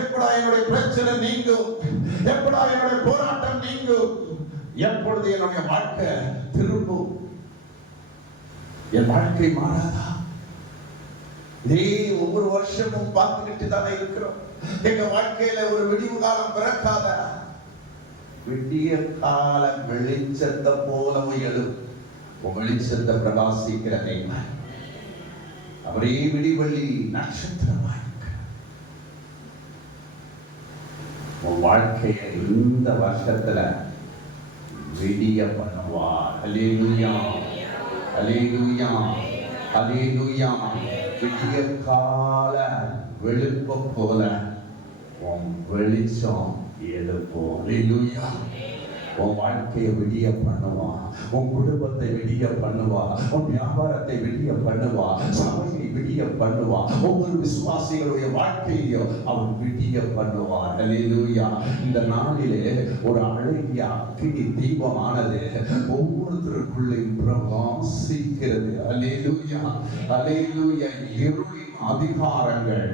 எப்படா என்னுடைய பிரச்சனை நீங்கும், எப்படா என்னுடைய போராட்டம் நீங்கும், எப்பொழுது என்னுடைய வாழ்க்கை திரும்பும், என் வாழ்க்கை மாறாதா? இதே ஒவ்வொரு வருஷமும் பார்த்துக்கிட்டு தானே இருக்கிறோம். எங்க வாழ்க்கையில ஒரு விடிவு காலம் பிறக்காத? விடிய கால வெளிச்சத்தை போலவும் எழும் வெளிச்சத்தை பிரகாசிக்கிற தெய்வம் அவரே விடிவெள்ளி நட்சத்திரமாய் உன் வாழ்க்கையை இந்த வருஷத்துல விடிய பண்ணுவார். அல்லேலூயா, அல்லேலூயா, அல்லேலூயா. விடிய கால வெளுப்ப போல உன் வெளிச்சம் எழுப்போம். அல்லேலூயா. உன் வாழ்க்கையை விடிய பண்ணுவான், உன் குடும்பத்தை விடிய பண்ணுவா, உன் வியாபாரத்தை விடிய பண்ணுவா, சபையை விடிய பண்ணுவா, ஒவ்வொரு விசுவாசிகளுடைய வாழ்க்கையையும் அவன் விடிய பண்ணுவான். அல்லேலூயா. இந்த நாளிலே ஒரு அழகிய அக்கினி தீபமானது ஒவ்வொருத்தருக்குள்ளையும் பிரகாசிக்கிறது. அல்லேலூயா, அல்லேலூயா. இருளின் அதிகாரங்கள்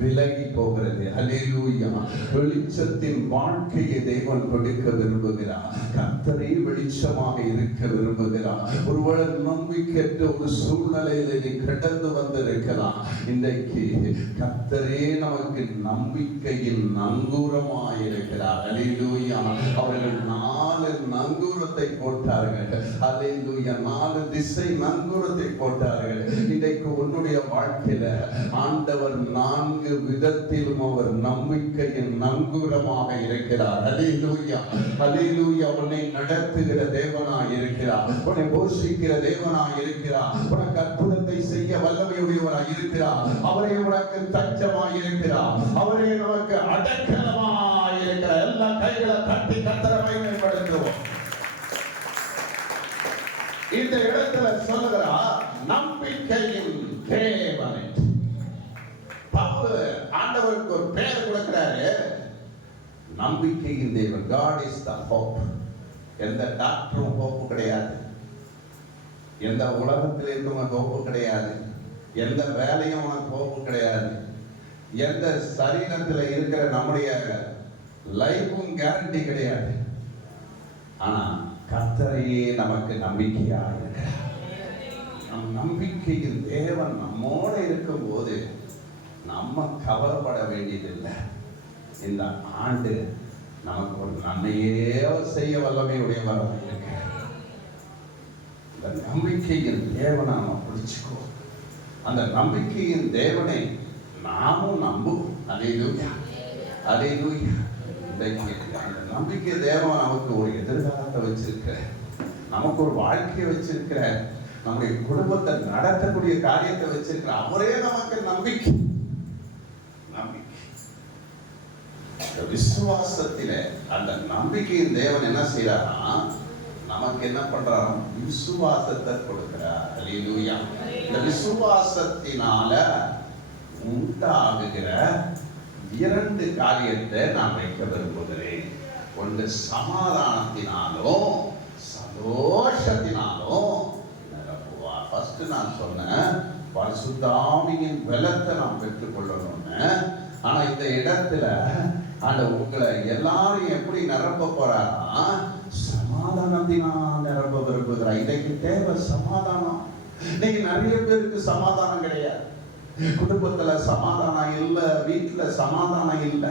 விலகி போகிறது. அல்லேலூயா. வெளிச்சத்தின் வாழ்க்கையை தேவன் கொடுக்க விரும்புகிறார். கர்த்தரே வெளிச்சமாக இருக்க விரும்புகிறார். ஒருவேளை நம்பிக்கையற்ற ஒரு சூழ்நிலையில நீ கடந்து வந்திருக்கலாம். இன்றைக்கு கர்த்தரே நமக்கு நம்பிக்கையின் நங்கூரமாக இருக்கிறார். அல்லேலூயா. அவர்கள் 4 நங்கூரத்தை போட்டார்கள். அல்லேலூயா. 4 திசை நங்கூரத்தை போட்டார்கள். இன்றைக்கு உன்னுடைய வாழ்க்கையில ஆண்டவர் 4 விதத்திலும் அவர் நம்பிக்கையின் நங்கூரமாக இருக்கிறார். அல்லேலூயா, அல்லேலூயா. உன்னை நடத்துகிற தேவனாய் இருக்கிறார், உன்னை போஷிக்கிற தேவனாய் இருக்கிறார், உனக்கு அற்புதத்தை செய்ய வல்லமையுடையவராய் இருக்கிறார். அவரே உனக்கு தஞ்சமாய் இருக்கிறார், அவரே நமக்கு அடைக்கலமாய் இருக்கிறார். எல்லா கைகளை தட்டி கர்த்தரை மகிமைப்படுத்துவோம். இந்த இடத்துல சொல்லுகிறார் நம்பிக்கையின் தேவனை. ஆண்டவருக்கு ஒரு பெயர் கொடுக்கிறாரு, நம்பிக்கையின் தேவன். God is the hope. எந்த டாக்டரும் ஹோப்பு கிடையாது, எந்த உலகத்தில் இருக்கவங்க ஹோப்பு கிடையாது, எந்த வேலையும் உனக்கு ஹோப்பு கிடையாது, எந்த சரீரத்தில் இருக்கிற நம்முடைய லைஃபும் கேரண்டி கிடையாது. ஆனா கர்த்தரையே நமக்கு நம்பிக்கையா இருக்கிறார். நம் நம்பிக்கையின் தேவன் நம்மோட இருக்கும் போது நம்ம கவலைப்பட வேண்டியதில்லை. இந்த ஆண்டு நமக்கு ஒரு நன்மையே செய்ய வல்லமை உடையவராக இருக்கிறார். இந்த நம்பிக்கையின் தேவனை நம்ம பிடிச்சுக்கோ. அந்த நம்பிக்கையின் தேவனை நாமும் நம்புவோம். அல்லேலூயா, அல்லேலூயா. அந்த நம்பிக்கை தேவன் நமக்கு ஒரு எதிர்காலத்தை வச்சிருக்கிற, நமக்கு ஒரு வாழ்க்கையை வச்சிருக்கிற, நம்முடைய குடும்பத்தை நடத்தக்கூடிய காரியத்தை வச்சிருக்கிற அவரே நமக்கு நம்பிக்கை. விசுவாசத்தில அந்த நம்பிக்கையின் தேவன் என்ன செய்யறாரா, நமக்கு என்ன பண்றாரா, விசுவாசத்தை கொடுக்கிறார். அல்லேலூயா. இந்த விசுவாசத்தினால உண்டாகுகிற 2 காரியத்தை நான் வைக்க விரும்புகிறேன். ஒன்று சமாதானத்தினாலும் சந்தோஷத்தினாலும் நிரப்புவார். ஃபர்ஸ்ட் நான் சொன்னேன் பரிசுத்த ஆவியின் பலத்தை நாம் பெற்றுக்கொள்ளணும்னு. ஆனா இந்த இடத்துல அந்த உங்களை எல்லாரும் எப்படி நிரப்ப போறாரா, சமாதானத்தினால் நிரப்ப விரும்புகிறார். இன்றைக்கு தேவை சமாதானம். இன்னைக்கு நிறைய பேருக்கு சமாதானம் கிடையாது. குடும்பத்துல சமாதானம் இல்ல, வீட்டுல சமாதானம் இல்ல.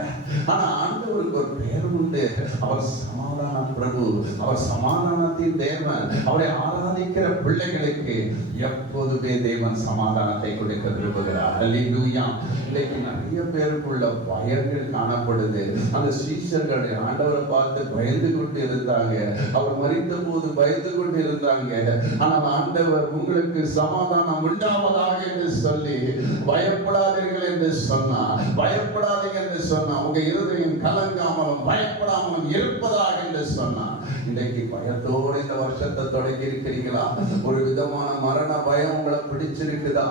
ஆனா ஆண்டவருக்கு ஒரு பேர் உண்டு. அவர் சமாதான பிரபு, அவர் சமாதானத்தின் தேவன். அவரை ஆராதிக்கிற பிள்ளைகளுக்கு எப்போதுமே தேவன் சமாதானத்தை கொடுக்க விரும்புகிறார். அல்லேலூயா. இன்னைக்கு நிறைய பேருக்குள்ள பயங்கள் காணப்படுது. அந்த சீஷர்கள் ஆண்டவரை பார்த்து பயந்து கொண்டு இருந்தாங்க. அவர் மரித்த போது பயந்து கொண்டு இருந்தாங்க. ஆனால் ஆண்டவர் உங்களுக்கு சமாதானம் உண்டாவதாக என்று சொல்லி பயப்படாதீர்கள் என்று சொன்னார். பயப்படாதீங்க என்று சொன்னார். உங்க இருதயம் கலங்காமலும் பயப்படாமலும் இருப்பதாக என்று சொன்னார். இன்றைக்கு பயத்தோடு இந்த வருஷத்தை தொடங்கி இருக்கிறீங்களா? ஒரு விதமான மரண பயம் உங்களை பிடிச்சிருக்குதா?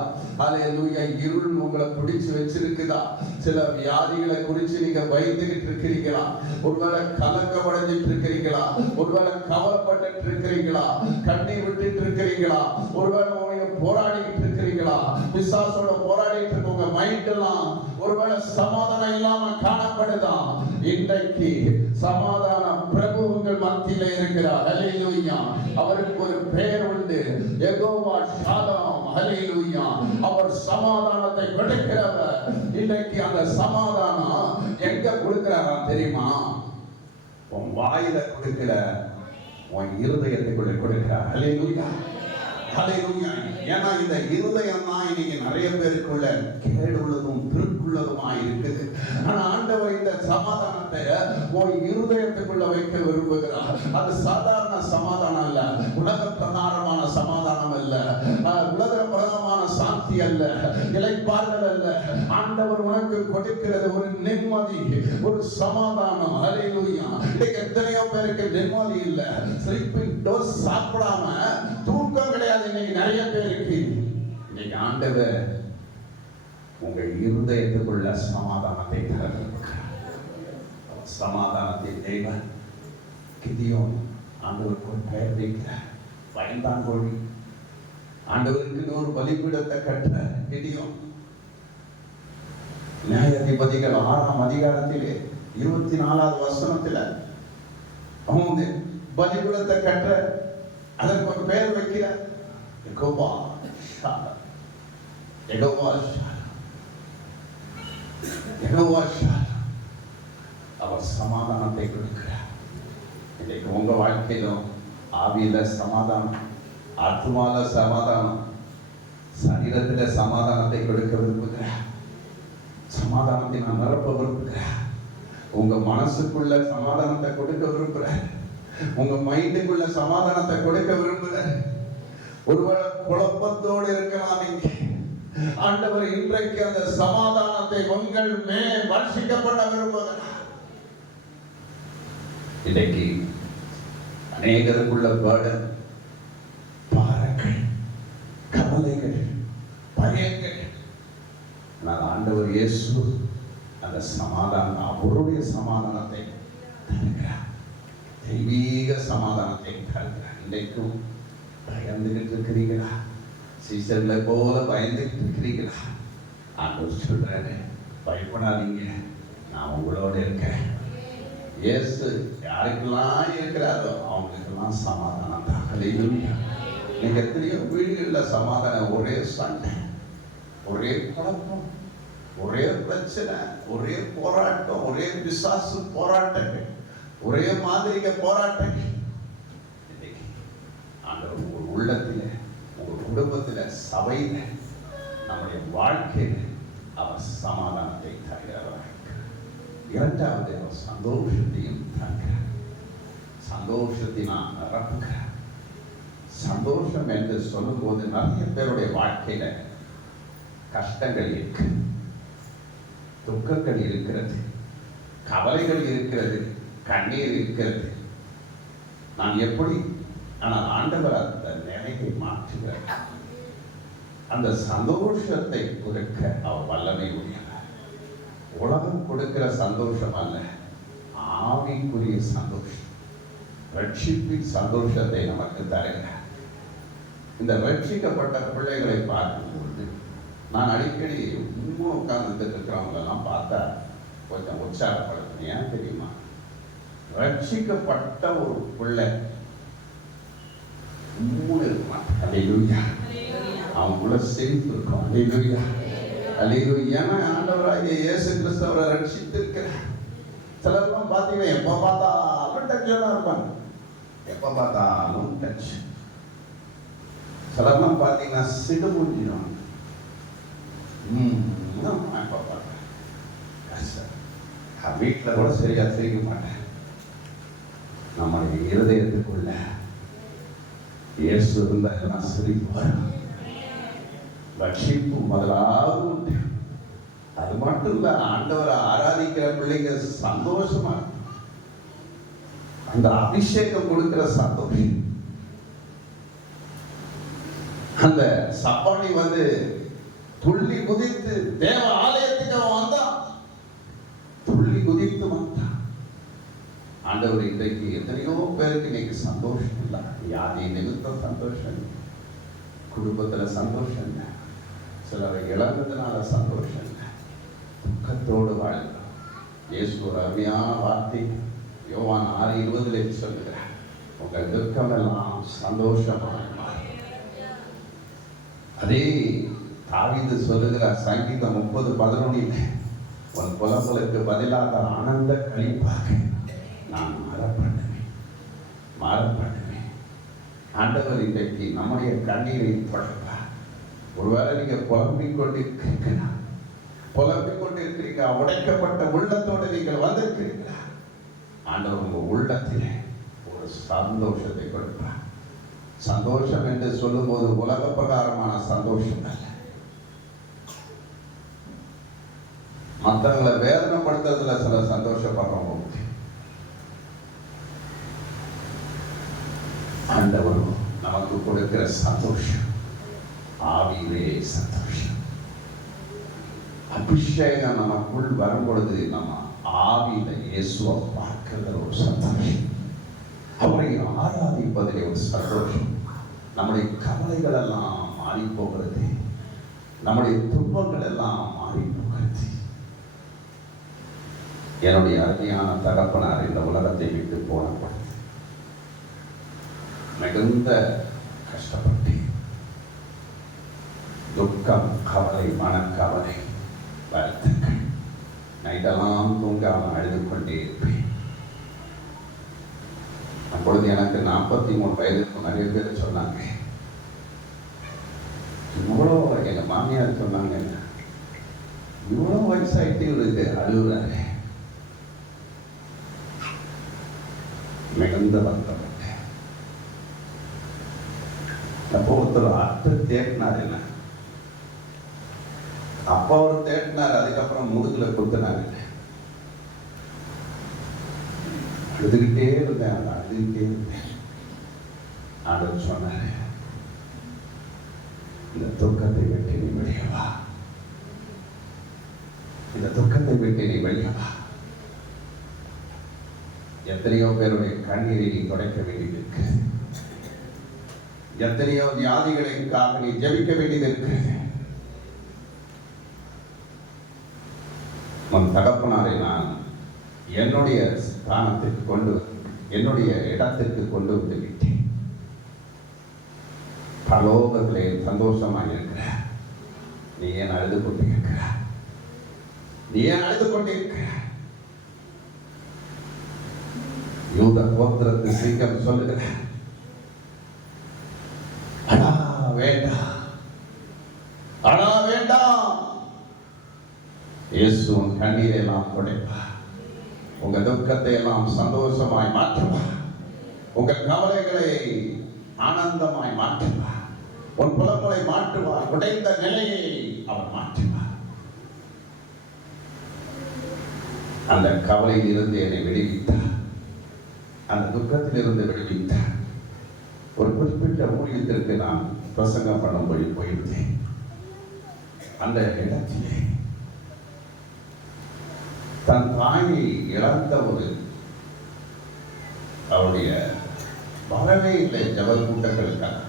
அல்லேலூயா. இருள் உங்களை பிடிச்சு வச்சிருக்குதா? சில வியாதிகளை குறித்து நீங்க பயந்துகிட்டு இருக்கிறீங்களா? ஒருவேளை கலக்கமடைஞ்சிட்டு இருக்கிறீங்களா? ஒருவேளை கவலைப்பட்டு இருக்கிறீங்களா? கண்ணீர் விட்டுட்டு இருக்கிறீங்களா? ஒருவேளை உங்க போராடிட்டு இருக்கிறீங்களா? பிசாசோட போராடிட்டு இருக்கவங்க மைண்ட் எல்லாம் ஒருவேளை சமாதானம் இல்லாம காணப்படுதா? இன்றைக்கு சமாதான பிரபு உங்கள் மத்தியிலே இருக்கிறார். அல்லேலூயா. அவருக்கு ஒரு பெயர் உண்டு, யெகோவா ஷாலோம். அல்லேலூயா. அவர் சமாதானத்தை கொடுக்கிறவர். இன்றைக்கு அந்த சமாதானம் எங்க கொடுக்கிறாரா தெரியுமா? உன் வாயில கொடுக்கிற, உன் இருதயத்துக்குள்ள கொடுக்கிறார். அல்லேலூயா. அல்லேலூயா. ஏன்னா இந்த இருதயம் தான் இன்னைக்கு நிறைய பேருக்குள்ள கேடுள்ளதும் திருக்குள்ளதுமா இருக்குது. ஆனா ஆண்டவர் இந்த சமாதானத்தை உன் இருதயத்துக்குள்ள வைக்க விரும்புகிறார். அது சாதாரண சமாதானம் அல்ல, உலக பிரகாரமான சமாதானம் அல்ல, உலக பிரகாரமான சாந்தி அல்ல, இளைப்பாறுதல் அல்ல. ஆண்டவர் உனக்கு கொடுக்கிறது ஒரு நிம்மதி, ஒரு சமாதானம். அல்லேலூயா. இன்னைக்கு எத்தனையோ பேருக்கு நிம்மதி இல்ல, ஸ்லீப்பிங் டோஸ் சாப்பிடாம தூக்கம் கிடையாது இன்னைக்கு நிறைய பேருக்கு. இன்னைக்கு ஆண்டவர் உங்க இருதயத்துக்குள்ள சமாதானத்தை தருகிறார். சமாதானத்தை தேவன் கிதியோன் ஆண்டவருக்கு ஒரு பெயர் வைக்கிறார், பயந்தாங்கோழி. ஆண்டவருக்கு ஒரு பலிபீடத்தை கட்ட கிதியோன். நியாயாதிபதிகள் 6ஆம் அதிகாரத்திலே 24வது வசனத்தில் அவங்க பலிபீடத்தை கட்ட அதற்கு ஒரு பெயர் வைக்கிறார், Jehovah Shalom. Jehovah Shalom. Jehovah Shalom. அவர் சமாதானத்தை கொடுக்கிறார். இன்னைக்கு உங்க வாழ்க்கையிலும் ஆவியில சமாதானம், ஆத்மால சமாதானம், சரீரத்தில சமாதானத்தை கொடுக்க விரும்புகிறார். சமாதானத்தை நான் நிரப்ப விரும்புகிறேன். உங்க மனசுக்குள்ள சமாதானத்தை கொடுக்க விரும்புகிறேன். உங்க மைண்டுக்குள்ள சமாதானத்தை கொடுக்க விரும்புகிறேன். ஒருவேளை குழப்பத்தோடு இருக்கலாம் நீங்க. ஆண்டவர் இன்றைக்கு அந்த சமாதானத்தை உங்கள் மேல் வர்ஷிக்கப்பட விரும்புகிறார். இன்னைக்கு அநேகருக்குள்ள பேர்டன், பாரங்கள், கவலைகள், பயங்கள். ஆனால் ஆண்டவர் இயேசு அந்த சமாதானம், அவருடைய சமாதானத்தை தருகிறார். தெய்வீக சமாதானத்தை தருகிறார். இன்றைக்கும் பயந்துகிட்டு இருக்கிறீங்களா? சீசர்களை போல பயந்துகிட்டு இருக்கிறீங்களா? ஆண்டவர் சொல்றாரு, பயப்படாதீங்க, நான் உங்களோட இருக்கேன். இயேசு யாருக்கெல்லாம் இருக்கிறாரோ அவங்களுக்கெல்லாம் சமாதானம் தான். அல்லேலூயா. நீங்க எத்தனையோ வீடுகளில் சமாதானம், ஒரே சண்டை, ஒரே குழப்பம், ஒரே பிரச்சனை, ஒரே போராட்டம், ஒரே பிசாசு போராட்டங்கள், ஒரே மாதிரிக போராட்டங்கள். ஆண்டவர் உங்கள் உள்ளத்தில், உங்கள் குடும்பத்தில், சபையில், நம்முடைய வாழ்க்கையில் அவர் சமாதானத்தை தருகிறார். இரண்டாவது, அவர் சந்தோஷத்தையும் தருகிறார். சந்தோஷத்தினால் நிரப்புகிறார். சந்தோஷம் என்று சொல்லும் போது நிறைய பேருடைய வாழ்க்கையில கஷ்டங்கள் இருக்கு, துக்கங்கள் இருக்கிறது, கவலைகள் இருக்கிறது, கண்ணீர் இருக்கிறது. நான் எப்படி, ஆனால் ஆண்டவர் அந்த நிலையை மாற்றுகிறார். அந்த சந்தோஷத்தை கொடுக்க அவர் வல்லமை உடையவர். உலகம் கொடுக்கிற சந்தோஷம் அல்ல, ஆவிக்குரிய சந்தோஷம், ரட்சிப்பின் சந்தோஷத்தை நமக்கு தருகிறார். இந்த ரட்சிக்கப்பட்ட பிள்ளைகளை பார்க்கும்போது நான் அடிக்கடி உண்மை உட்கார்ந்துட்டு இருக்கிறவங்களெல்லாம் பார்த்தா கொஞ்சம் உற்சாகப்படுத்தணும். ஏன் தெரியுமா? ரட்சிக்கப்பட்ட ஒரு பிள்ளை உண்மை இருக்குமா? அல்லேலூயா. அவங்க கூட சிரிப்பு இருக்கும். அல்லேலூயா. அல்லேலூயா. ஆண்டவராகிய இயேசு கிறிஸ்து அவரை ரட்சித்திருக்கிறார். சிலர்லாம் பார்த்தீங்கன்னா எப்போ பார்த்தாலும் டச்சில் தான் இருப்பாங்க, எப்போ பார்த்தாலும் டச். சிலர்லாம் பார்த்தீங்கன்னா சிடுமுடிவாங்க. எப்போ பார்த்தேன் வீட்டில் கூட சரியா சிரிக்க மாட்டேன். நம்முடைய இருதயத்துக்குள்ள இயேசு இருந்தால் எல்லாம் சிரிப்பு வரும். ரட்சிப்பு முதலாவது உண்டு. அது மட்டும் இல்ல, ஆண்டவரை ஆராதிக்கிற பிள்ளைங்க சந்தோஷமா அந்த அபிஷேகம் கொடுக்கிற சந்தோஷம். அந்த சப்பானி துள்ளி குதித்து தேவ ஆலயத்துக்கு அவன் வந்தான், துள்ளி குதித்து வந்தான். ஆண்டவர் இன்றைக்கு எத்தனையோ பேருக்கு இன்னைக்கு சந்தோஷம் இல்லை. யாரை நிமித்தம் சந்தோஷம் இல்லை, குடும்பத்துல சந்தோஷம் இல்லை, சிலரை இழந்ததுனால சந்தோஷம் இல்லை, துக்கத்தோடு வாழ்கிறோம். இயேசு ஒரு அருமையான வார்த்தை யோவான் 6:20 சொல்லுகிறார், உங்கள் துக்கம் எல்லாம் சந்தோஷமாக. அதே தாவீது சொல்லுகிறார் சங்கீதம் 30:11, உன் புலம்பலுக்கு பதிலாக ஆனந்த களிப்பாக நான் மாறப்படுவேன். ஆண்டவர் இன்றைக்கு நம்முடைய கண்ணீரை தொடர்பார். ஒருவேளை நீங்க புலம்பிக் கொண்டிருக்கிறீங்களா? புலம்பிக் கொண்டிருக்கிறீங்க, உடைக்கப்பட்ட உள்ளத்தோடு நீங்கள் வந்திருக்கிறீங்களா? ஆண்டவர் உங்க உள்ளத்திலே ஒரு சந்தோஷத்தை கொடுப்பார். சந்தோஷம் என்று சொல்லும் போது உலக பிரகாரமான சந்தோஷம் அல்ல, மற்றவங்களை வேதனைப்படுத்துறதுல சில சந்தோஷப்படுறவங்க. ஆண்டவர் நமக்கு கொடுக்கிற சந்தோஷம் ஆவியிலே சந்தோஷம். அபிஷேகம் நமக்குள் வரும்பொழுது நம்ம ஆவியில இயேசுவை பார்க்கிற ஒரு சந்தோஷம், அவரை ஆராதிப்பதிலே ஒரு சந்தோஷம். நம்முடைய கவலைகள் எல்லாம் மாறி போகிறது, நம்முடைய துன்பங்கள் எல்லாம் மாறி போகிறது. என்னுடைய அருமையான தகப்பனார் இந்த உலகத்தை விட்டு போன பொழுது மிகுந்த கஷ்டப்பட்டு துக்கம், கவலை, மனக்கவலை, வருத்தங்கள், நைட்டெல்லாம் தூங்காமல் அழுது கொண்டே இருப்பேன். அப்பொழுது எனக்கு 43 வயதுக்கு நிறைய பேர் சொன்னாங்க, இவ்வளோ, எங்க மாமியார் சொன்னாங்க, இவ்வளோ வயசாயிட்டு இவருக்கு அழுகுறாரு. மிகுந்த வருத்தப்பட்டேன். அப்போ ஒருத்தர் அர்த்தம் தேட்டினார், என்ன அப்பா ஒரு தேட்டினார், அதுக்கப்புறம் முதுகுல குத்தினார். அழுதுகிட்டே இருந்தேன். ஆண்டவர் சொன்னாரு, இந்த துக்கத்தை விட்டு நீ வெளியவா, இந்த துக்கத்தை விட்டு நீ வெளியவா. எத்தனையோ பேருடைய கண்ணீரை நீ துடைக்க வேண்டியது இருக்கு, எத்தனையோ வியாதிகளுக்காக நீ ஜெபிக்க வேண்டியது இருக்கு. உன் தகப்பனாரை நான் என்னுடைய ஸ்தானத்திற்கு என்னுடைய இடத்திற்கு கொண்டு வந்து விட்டேன். பரலோகத்திலே சந்தோஷமாக இருக்கிற நீ ஏன் அழுது கொண்டிருக்கிற? நீ ஏன் அழுது கொண்டிருக்கிற? யூத கோத்திரத்து சீக்கிரம் சொல்லுகிற, அடா வேண்டாம், அடா வேண்டாம். இயேசு உன் கண்ணீரை எல்லாம் துடைப்பார், உங்க துக்கத்தை எல்லாம் சந்தோஷமாய் மாற்றுவார், உங்கள் கவலைகளை ஆனந்தமாய் மாற்றுவார், உன் புலங்களை மாற்றுவார், உடைந்த நிலையை அவர் மாற்றுவார். அந்த கவலையில் இருந்து என்னை விடுவித்தார், அந்த துக்கத்தில் இருந்து விடுவித்தார். ஒரு குறிப்பிட்ட ஊழியத்திற்கு நான் பிரசங்கம் பண்ணும்படி போயிருந்தேன். அந்த இடத்திலே தன் தாயை இழந்த அவருடைய வரவே இல்லை ஜப கூட்டங்களுக்காக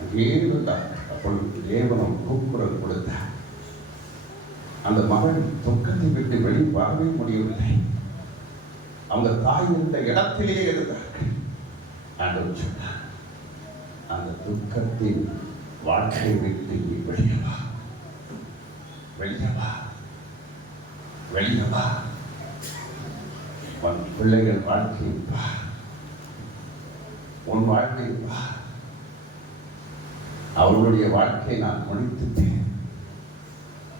அங்கே இருந்தார். அப்பொழுது தேவனம் கூக்குரல் கொடுத்தார். அந்த மகன் துக்கத்தை விட்டு வெளி வரவே முடியவில்லை. அவங்க தாய் இருந்த இடத்திலேயே இருந்தார்கள். ஆண்டவர் சொன்னார், அந்த துக்கத்தின் வாழ்க்கை விட்டு நீ வெளியவா, வெளியே வா, வெளியே வா. உன் பிள்ளைகள் வாழ்க்கையை வா, உன் வாழ்க்கையை வா. அவர்களுடைய வாழ்க்கையை நான் முடித்துட்டேன்.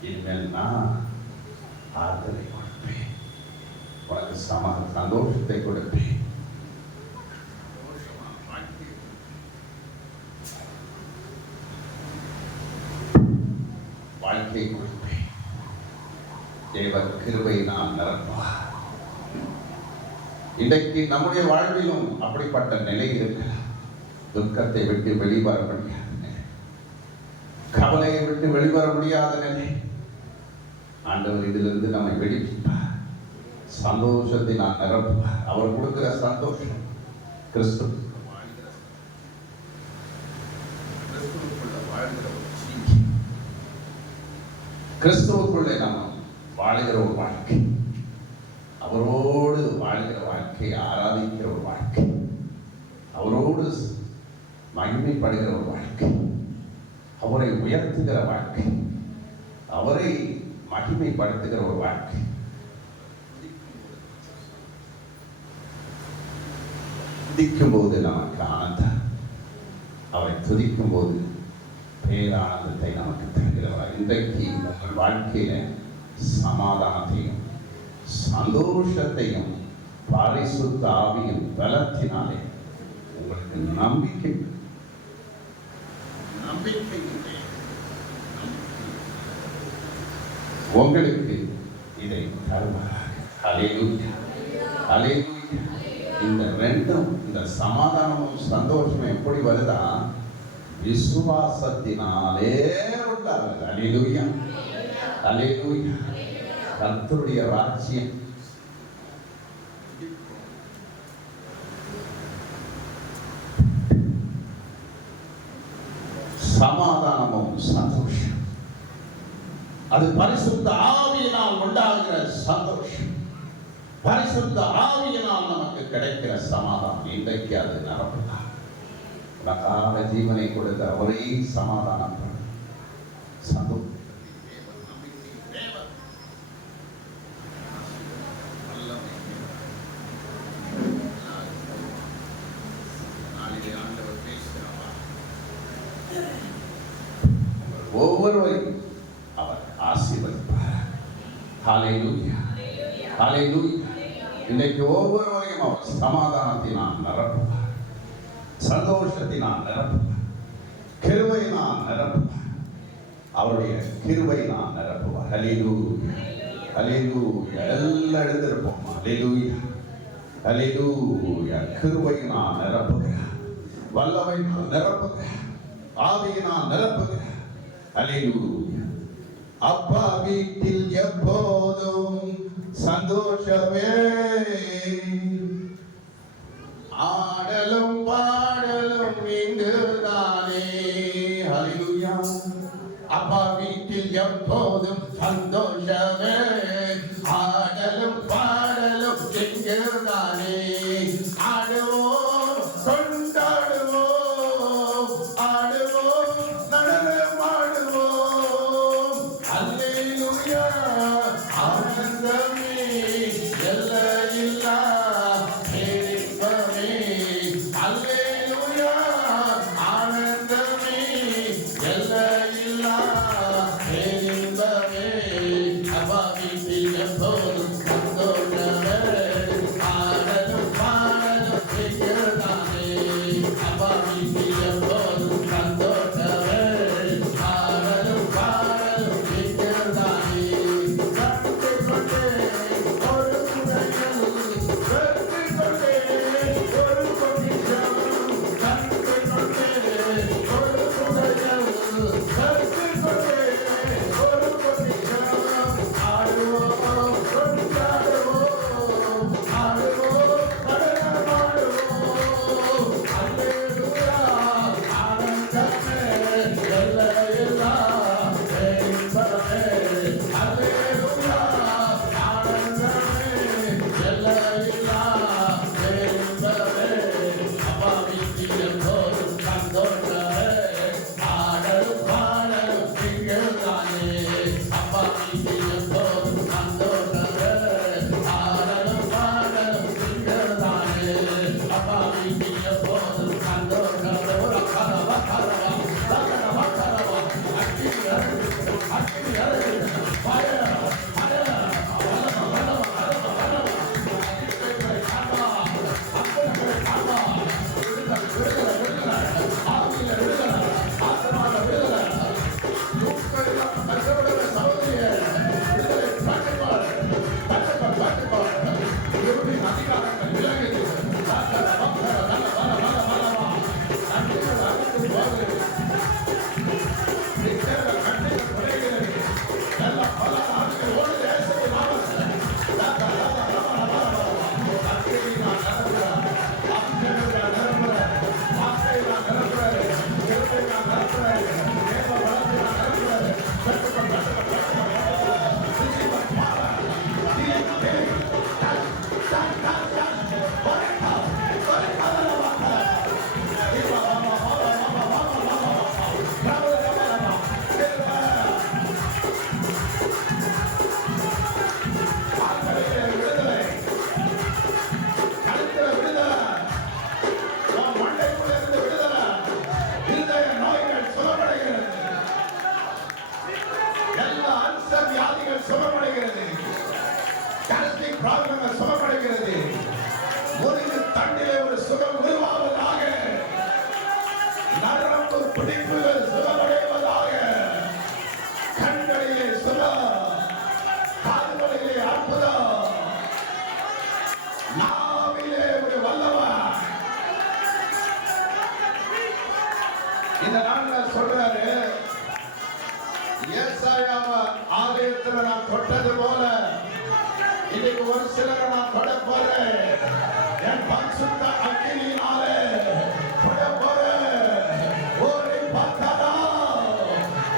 இனிமேல் நான் ஆறுதலை கொடுப்பேன், உனக்கு சந்தோஷத்தை கொடுப்பேன். வாழ்க்கை கொடுப்பேன். தேவ கிருபை நான் நிரப்புவார். இன்றைக்கு நம்முடைய வாழ்விலும் அப்படிப்பட்ட நிலை இருக்கலாம். துக்கத்தை விட்டு வெளிவர முடியாத நிலை, கவலையை விட்டு வெளிவர முடியாத நிலை. ஆண்டவர் இதிலிருந்து நம்மை வெளிப்பார். சந்தோஷத்தை நான் நிரப்புவார். அவர் கொடுக்கிற சந்தோஷம் கிறிஸ்துவுக்குள்ள கிறிஸ்துவுக்குள்ளே நாம் வாழ்கிற ஒரு வாழ்க்கை, அவரோடு வாழ்கிற வாழ்க்கை, ஆராதிக்கிற ஒரு வாழ்க்கை, அவரோடு மகிமைப்படுகிற ஒரு வாழ்க்கை, அவரை உயர்த்துகிற வாழ்க்கை, அவரை மகிமைப்படுத்துகிற ஒரு வாழ்க்கை. துதிக்கும் போது நமக்கு ஆனந்தம், அவரை துதிக்கும் போது பேரானந்தத்தை நமக்கு தருகிறவர். இன்றைக்கு உங்கள் வாழ்க்கையில சமாதானத்தையும் சந்தோஷத்தையும் பரிசுத்த ஆவியின் பலத்தினாலே உங்களுக்கு நம்பிக்கை உங்களுக்கு இதை தருவாராக. ஹல்லேலூயா, ஹல்லேலூயா. இந்த ரெண்டும், இந்த சமாதானமும் சந்தோஷமும் எப்படி வருதா? விசுவாசத்தினாலே உண்டாகுது. ஹல்லேலூயா, ஹல்லேலூயா. கர்த்தருடைய ராஜ்யம் சமாதானமும் சந்தோஷம், அது பரிசுத்த ஆவியினால் உண்டாகிற சந்தோஷம், பரிசுத்த ஆவியினால் நமக்கு கிடைக்கிற சமாதானம். இன்றைக்கு அது நடப்பதா? உனக்காக ஜீவனை கொடுத்த அவரே சமாதானம் சந்தோஷம். ஒவ்வொருவரையும் அவர் ஆசீர்வதிப்பார். ஹல்லேலூயா, ஹல்லேலூயா. இன்னைக்கு ஒவ்வொருவரையும் அவர் சமாதானத்தினால் நிரப்புவார், சந்தோஷத்தினால் நிரப்புவார், கிருபையினால் நிரப்புவார், அவருடைய கிருபையினால் நிரப்புவார். ஹல்லேலூயா, ஹல்லேலூயா. எல்லாம் எழுந்திருப்போம். ஹல்லேலூயா, ஹல்லேலூயா. கிருபையினால் நிரப்புகிறார், வல்லமையினால் நிரப்புகிறார், ஆவியினால் நிரப்புகிறார். ஹல்லேலூயா. அப்பா வீட்டில் எப்போதும் சந்தோஷமே, ஆடலும் பாடலும் இங்குதானே. ஹல்லேலூயா. அப்பா வீட்டில் எப்போதும் சந்தோஷமே, ஆடலும் பாடலும் இங்குதானே. ஆடுவோம், கொண்டாடுவோம், ஆடுவோம், நடனமாடுவோம். ஹல்லேலூயா. ஆனந்தமே எல்லையில்லா பேரின்பமே. ஹல்லேலூயா. ஆனந்தமே எல்லையில்லா பேரின்பமே. அப்பா வீட்டில் எப்போதும் சுகமடைகிறது. Gastric problem சுகமடைகிறது. முறிவு தண்டிலே ஒரு சுகம் உருவாவதாக. நரம்பு பிடிப்புகள் சுகமடைவதாக. கண்களிலே சுகம், கால்களிலே அற்புதம், நாவிலே ஒரு வல்லவன். இந்த நாள்ல சொல்றாரு, ஏசாயாவை ஆலயத்துல நான் தொட்டது போல இன்னைக்கு ஒரு சிலரை நான் தொட போறேன். என் பரிசுத்த அக்கினியினாலே தொட போறேன். ஓரை பார்த்தாரா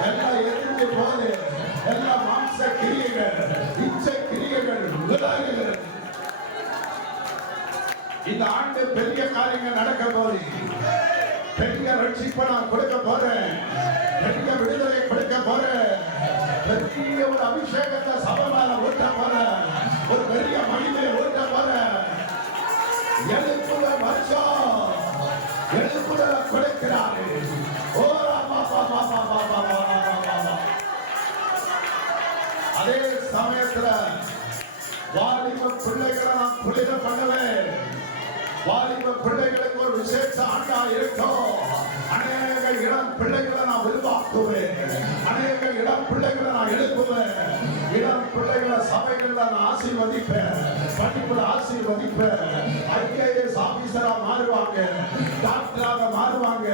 எல்லாம் எரிஞ்சு போது, எல்லாம் மாம்ச கிரியைகள், இச்சை கிரியைகள் விலகுகிறது. இந்த ஆண்டு பெரிய காரியங்கள் நடக்க போது, பெரிய ரட்சிப்பை நான் கொடுக்க போறேன். பெரிய விடுதலை கொடுக்க போறேன். பெரிய ஒரு அபிஷேகத்தை சபையால ஊட்ட போறேன். ஒரு பெரிய மகிமையை ஊட்ட போறேன். எழுப்புல வருஷம் எழுப்புல கொடுக்கிறாரு. அதே சமயத்துல வாலிப பிள்ளைகளை நான் புனித பண்ணுவேன். வாலிப பிள்ளைகளுக்கு ஒரு விசேஷ ஆண்டா இருக்கும். அநேக இளம் பிள்ளைகளை நான் உருவாக்குவேன். அநேக இளம் பிள்ளைகளை நான் எழுப்புவேன். இளம் பிள்ளைகளை சபைகளில் நான் ஆசீர்வதிப்பேன். படிப்புல ஆசீர்வதிப்பேன். ஐஏஎஸ் ஆபீசரா மாறுவாங்க, டாக்டராக மாறுவாங்க,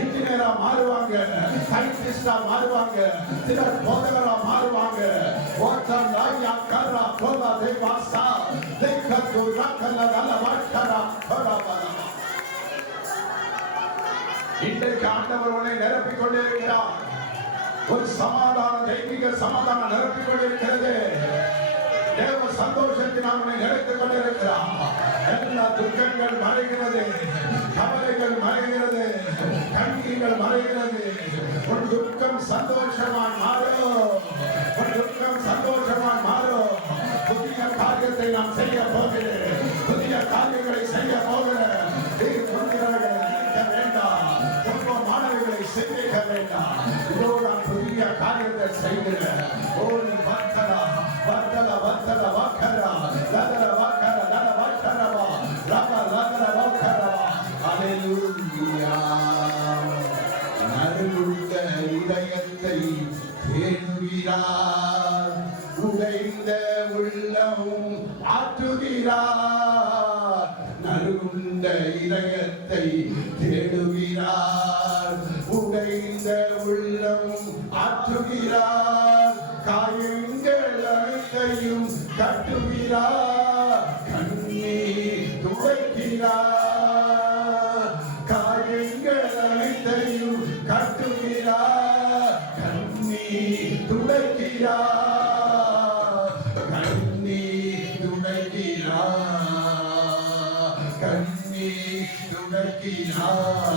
இன்ஜினியரா மாறுவாங்க, சயின்டிஸ்டா மாறுவாங்க, சிலர் போதகரா மாறுவாங்க. ஓட்டம் ராயா கரா போதா தேவாசா தேக்கத்து ரக்கல கல வாட்டரா பரபரா. இன்றைக்கு ஆண்டவர் உன்னை நிரப்பிக் கொண்டிருக்கிறார். ஒரு சமாதானம், தெய்வீக சமாதானம் நிரப்பிக் கொண்டிருக்கிறது. தேவ சந்தோஷத்தினால் உன்னை நினைத்துக் கொண்டிருக்கிறார். எல்லா துக்கங்கள் மறைகிறது, கவலைகள் மறைகிறது, கண்ணீர்கள் மறைகிறது. உன் துக்கம் சந்தோஷமாய் மாறும். உன் துக்கம் சந்தோஷமாய் மாறும். புதிய காரியத்தை நாம் செய்ய போகிறேன். புதிய காரியங்களை செய்ய போகிறேன். மாணவர்களை சிந்திக்க வேண்டாம். இதோ நான் புதிய காரியத்தை செய்கிறேன். ஓடி வர்த்தரா வர்த்தர வர்த்தர வாக்கரா லதர வாக்கர லத வாக்கரவா லத லதர வாக்கரவா. அல்லேலூயா. நறுங்குள்ள இதயத்தை தேடுகிறார். உடைந்த உள்ளமும் ஆற்றுகிறார். நறுங்குண்ட இதயத்தை தேடுகிறார். உடைந்த உள்ளமும் ஆற்றுகிறார். காயங்கள் அனைத்தையும் கட்டுகிறார். கண்ணீர் துடைக்கிறார். காயங்கள் அனைத்தையும் கட்டுகிறார். கண்ணீர் துடைக்கிறார். கண்ணீர் துடைக்கிறார். கண்ணீர் துடைக்கிறார்.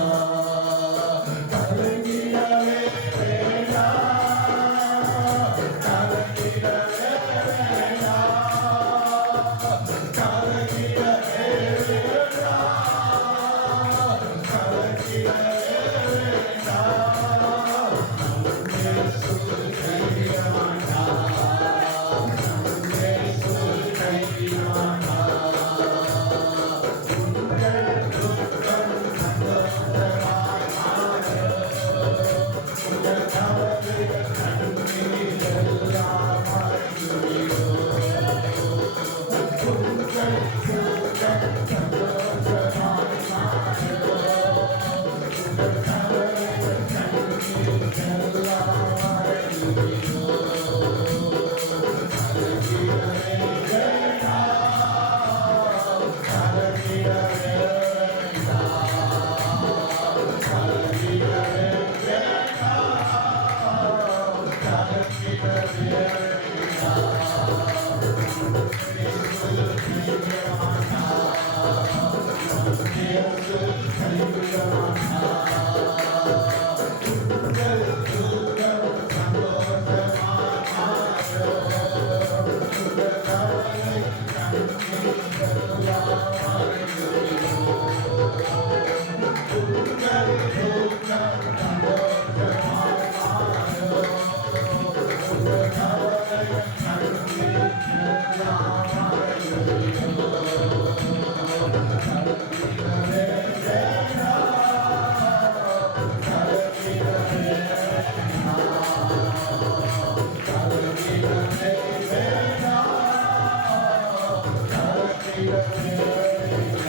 Yes,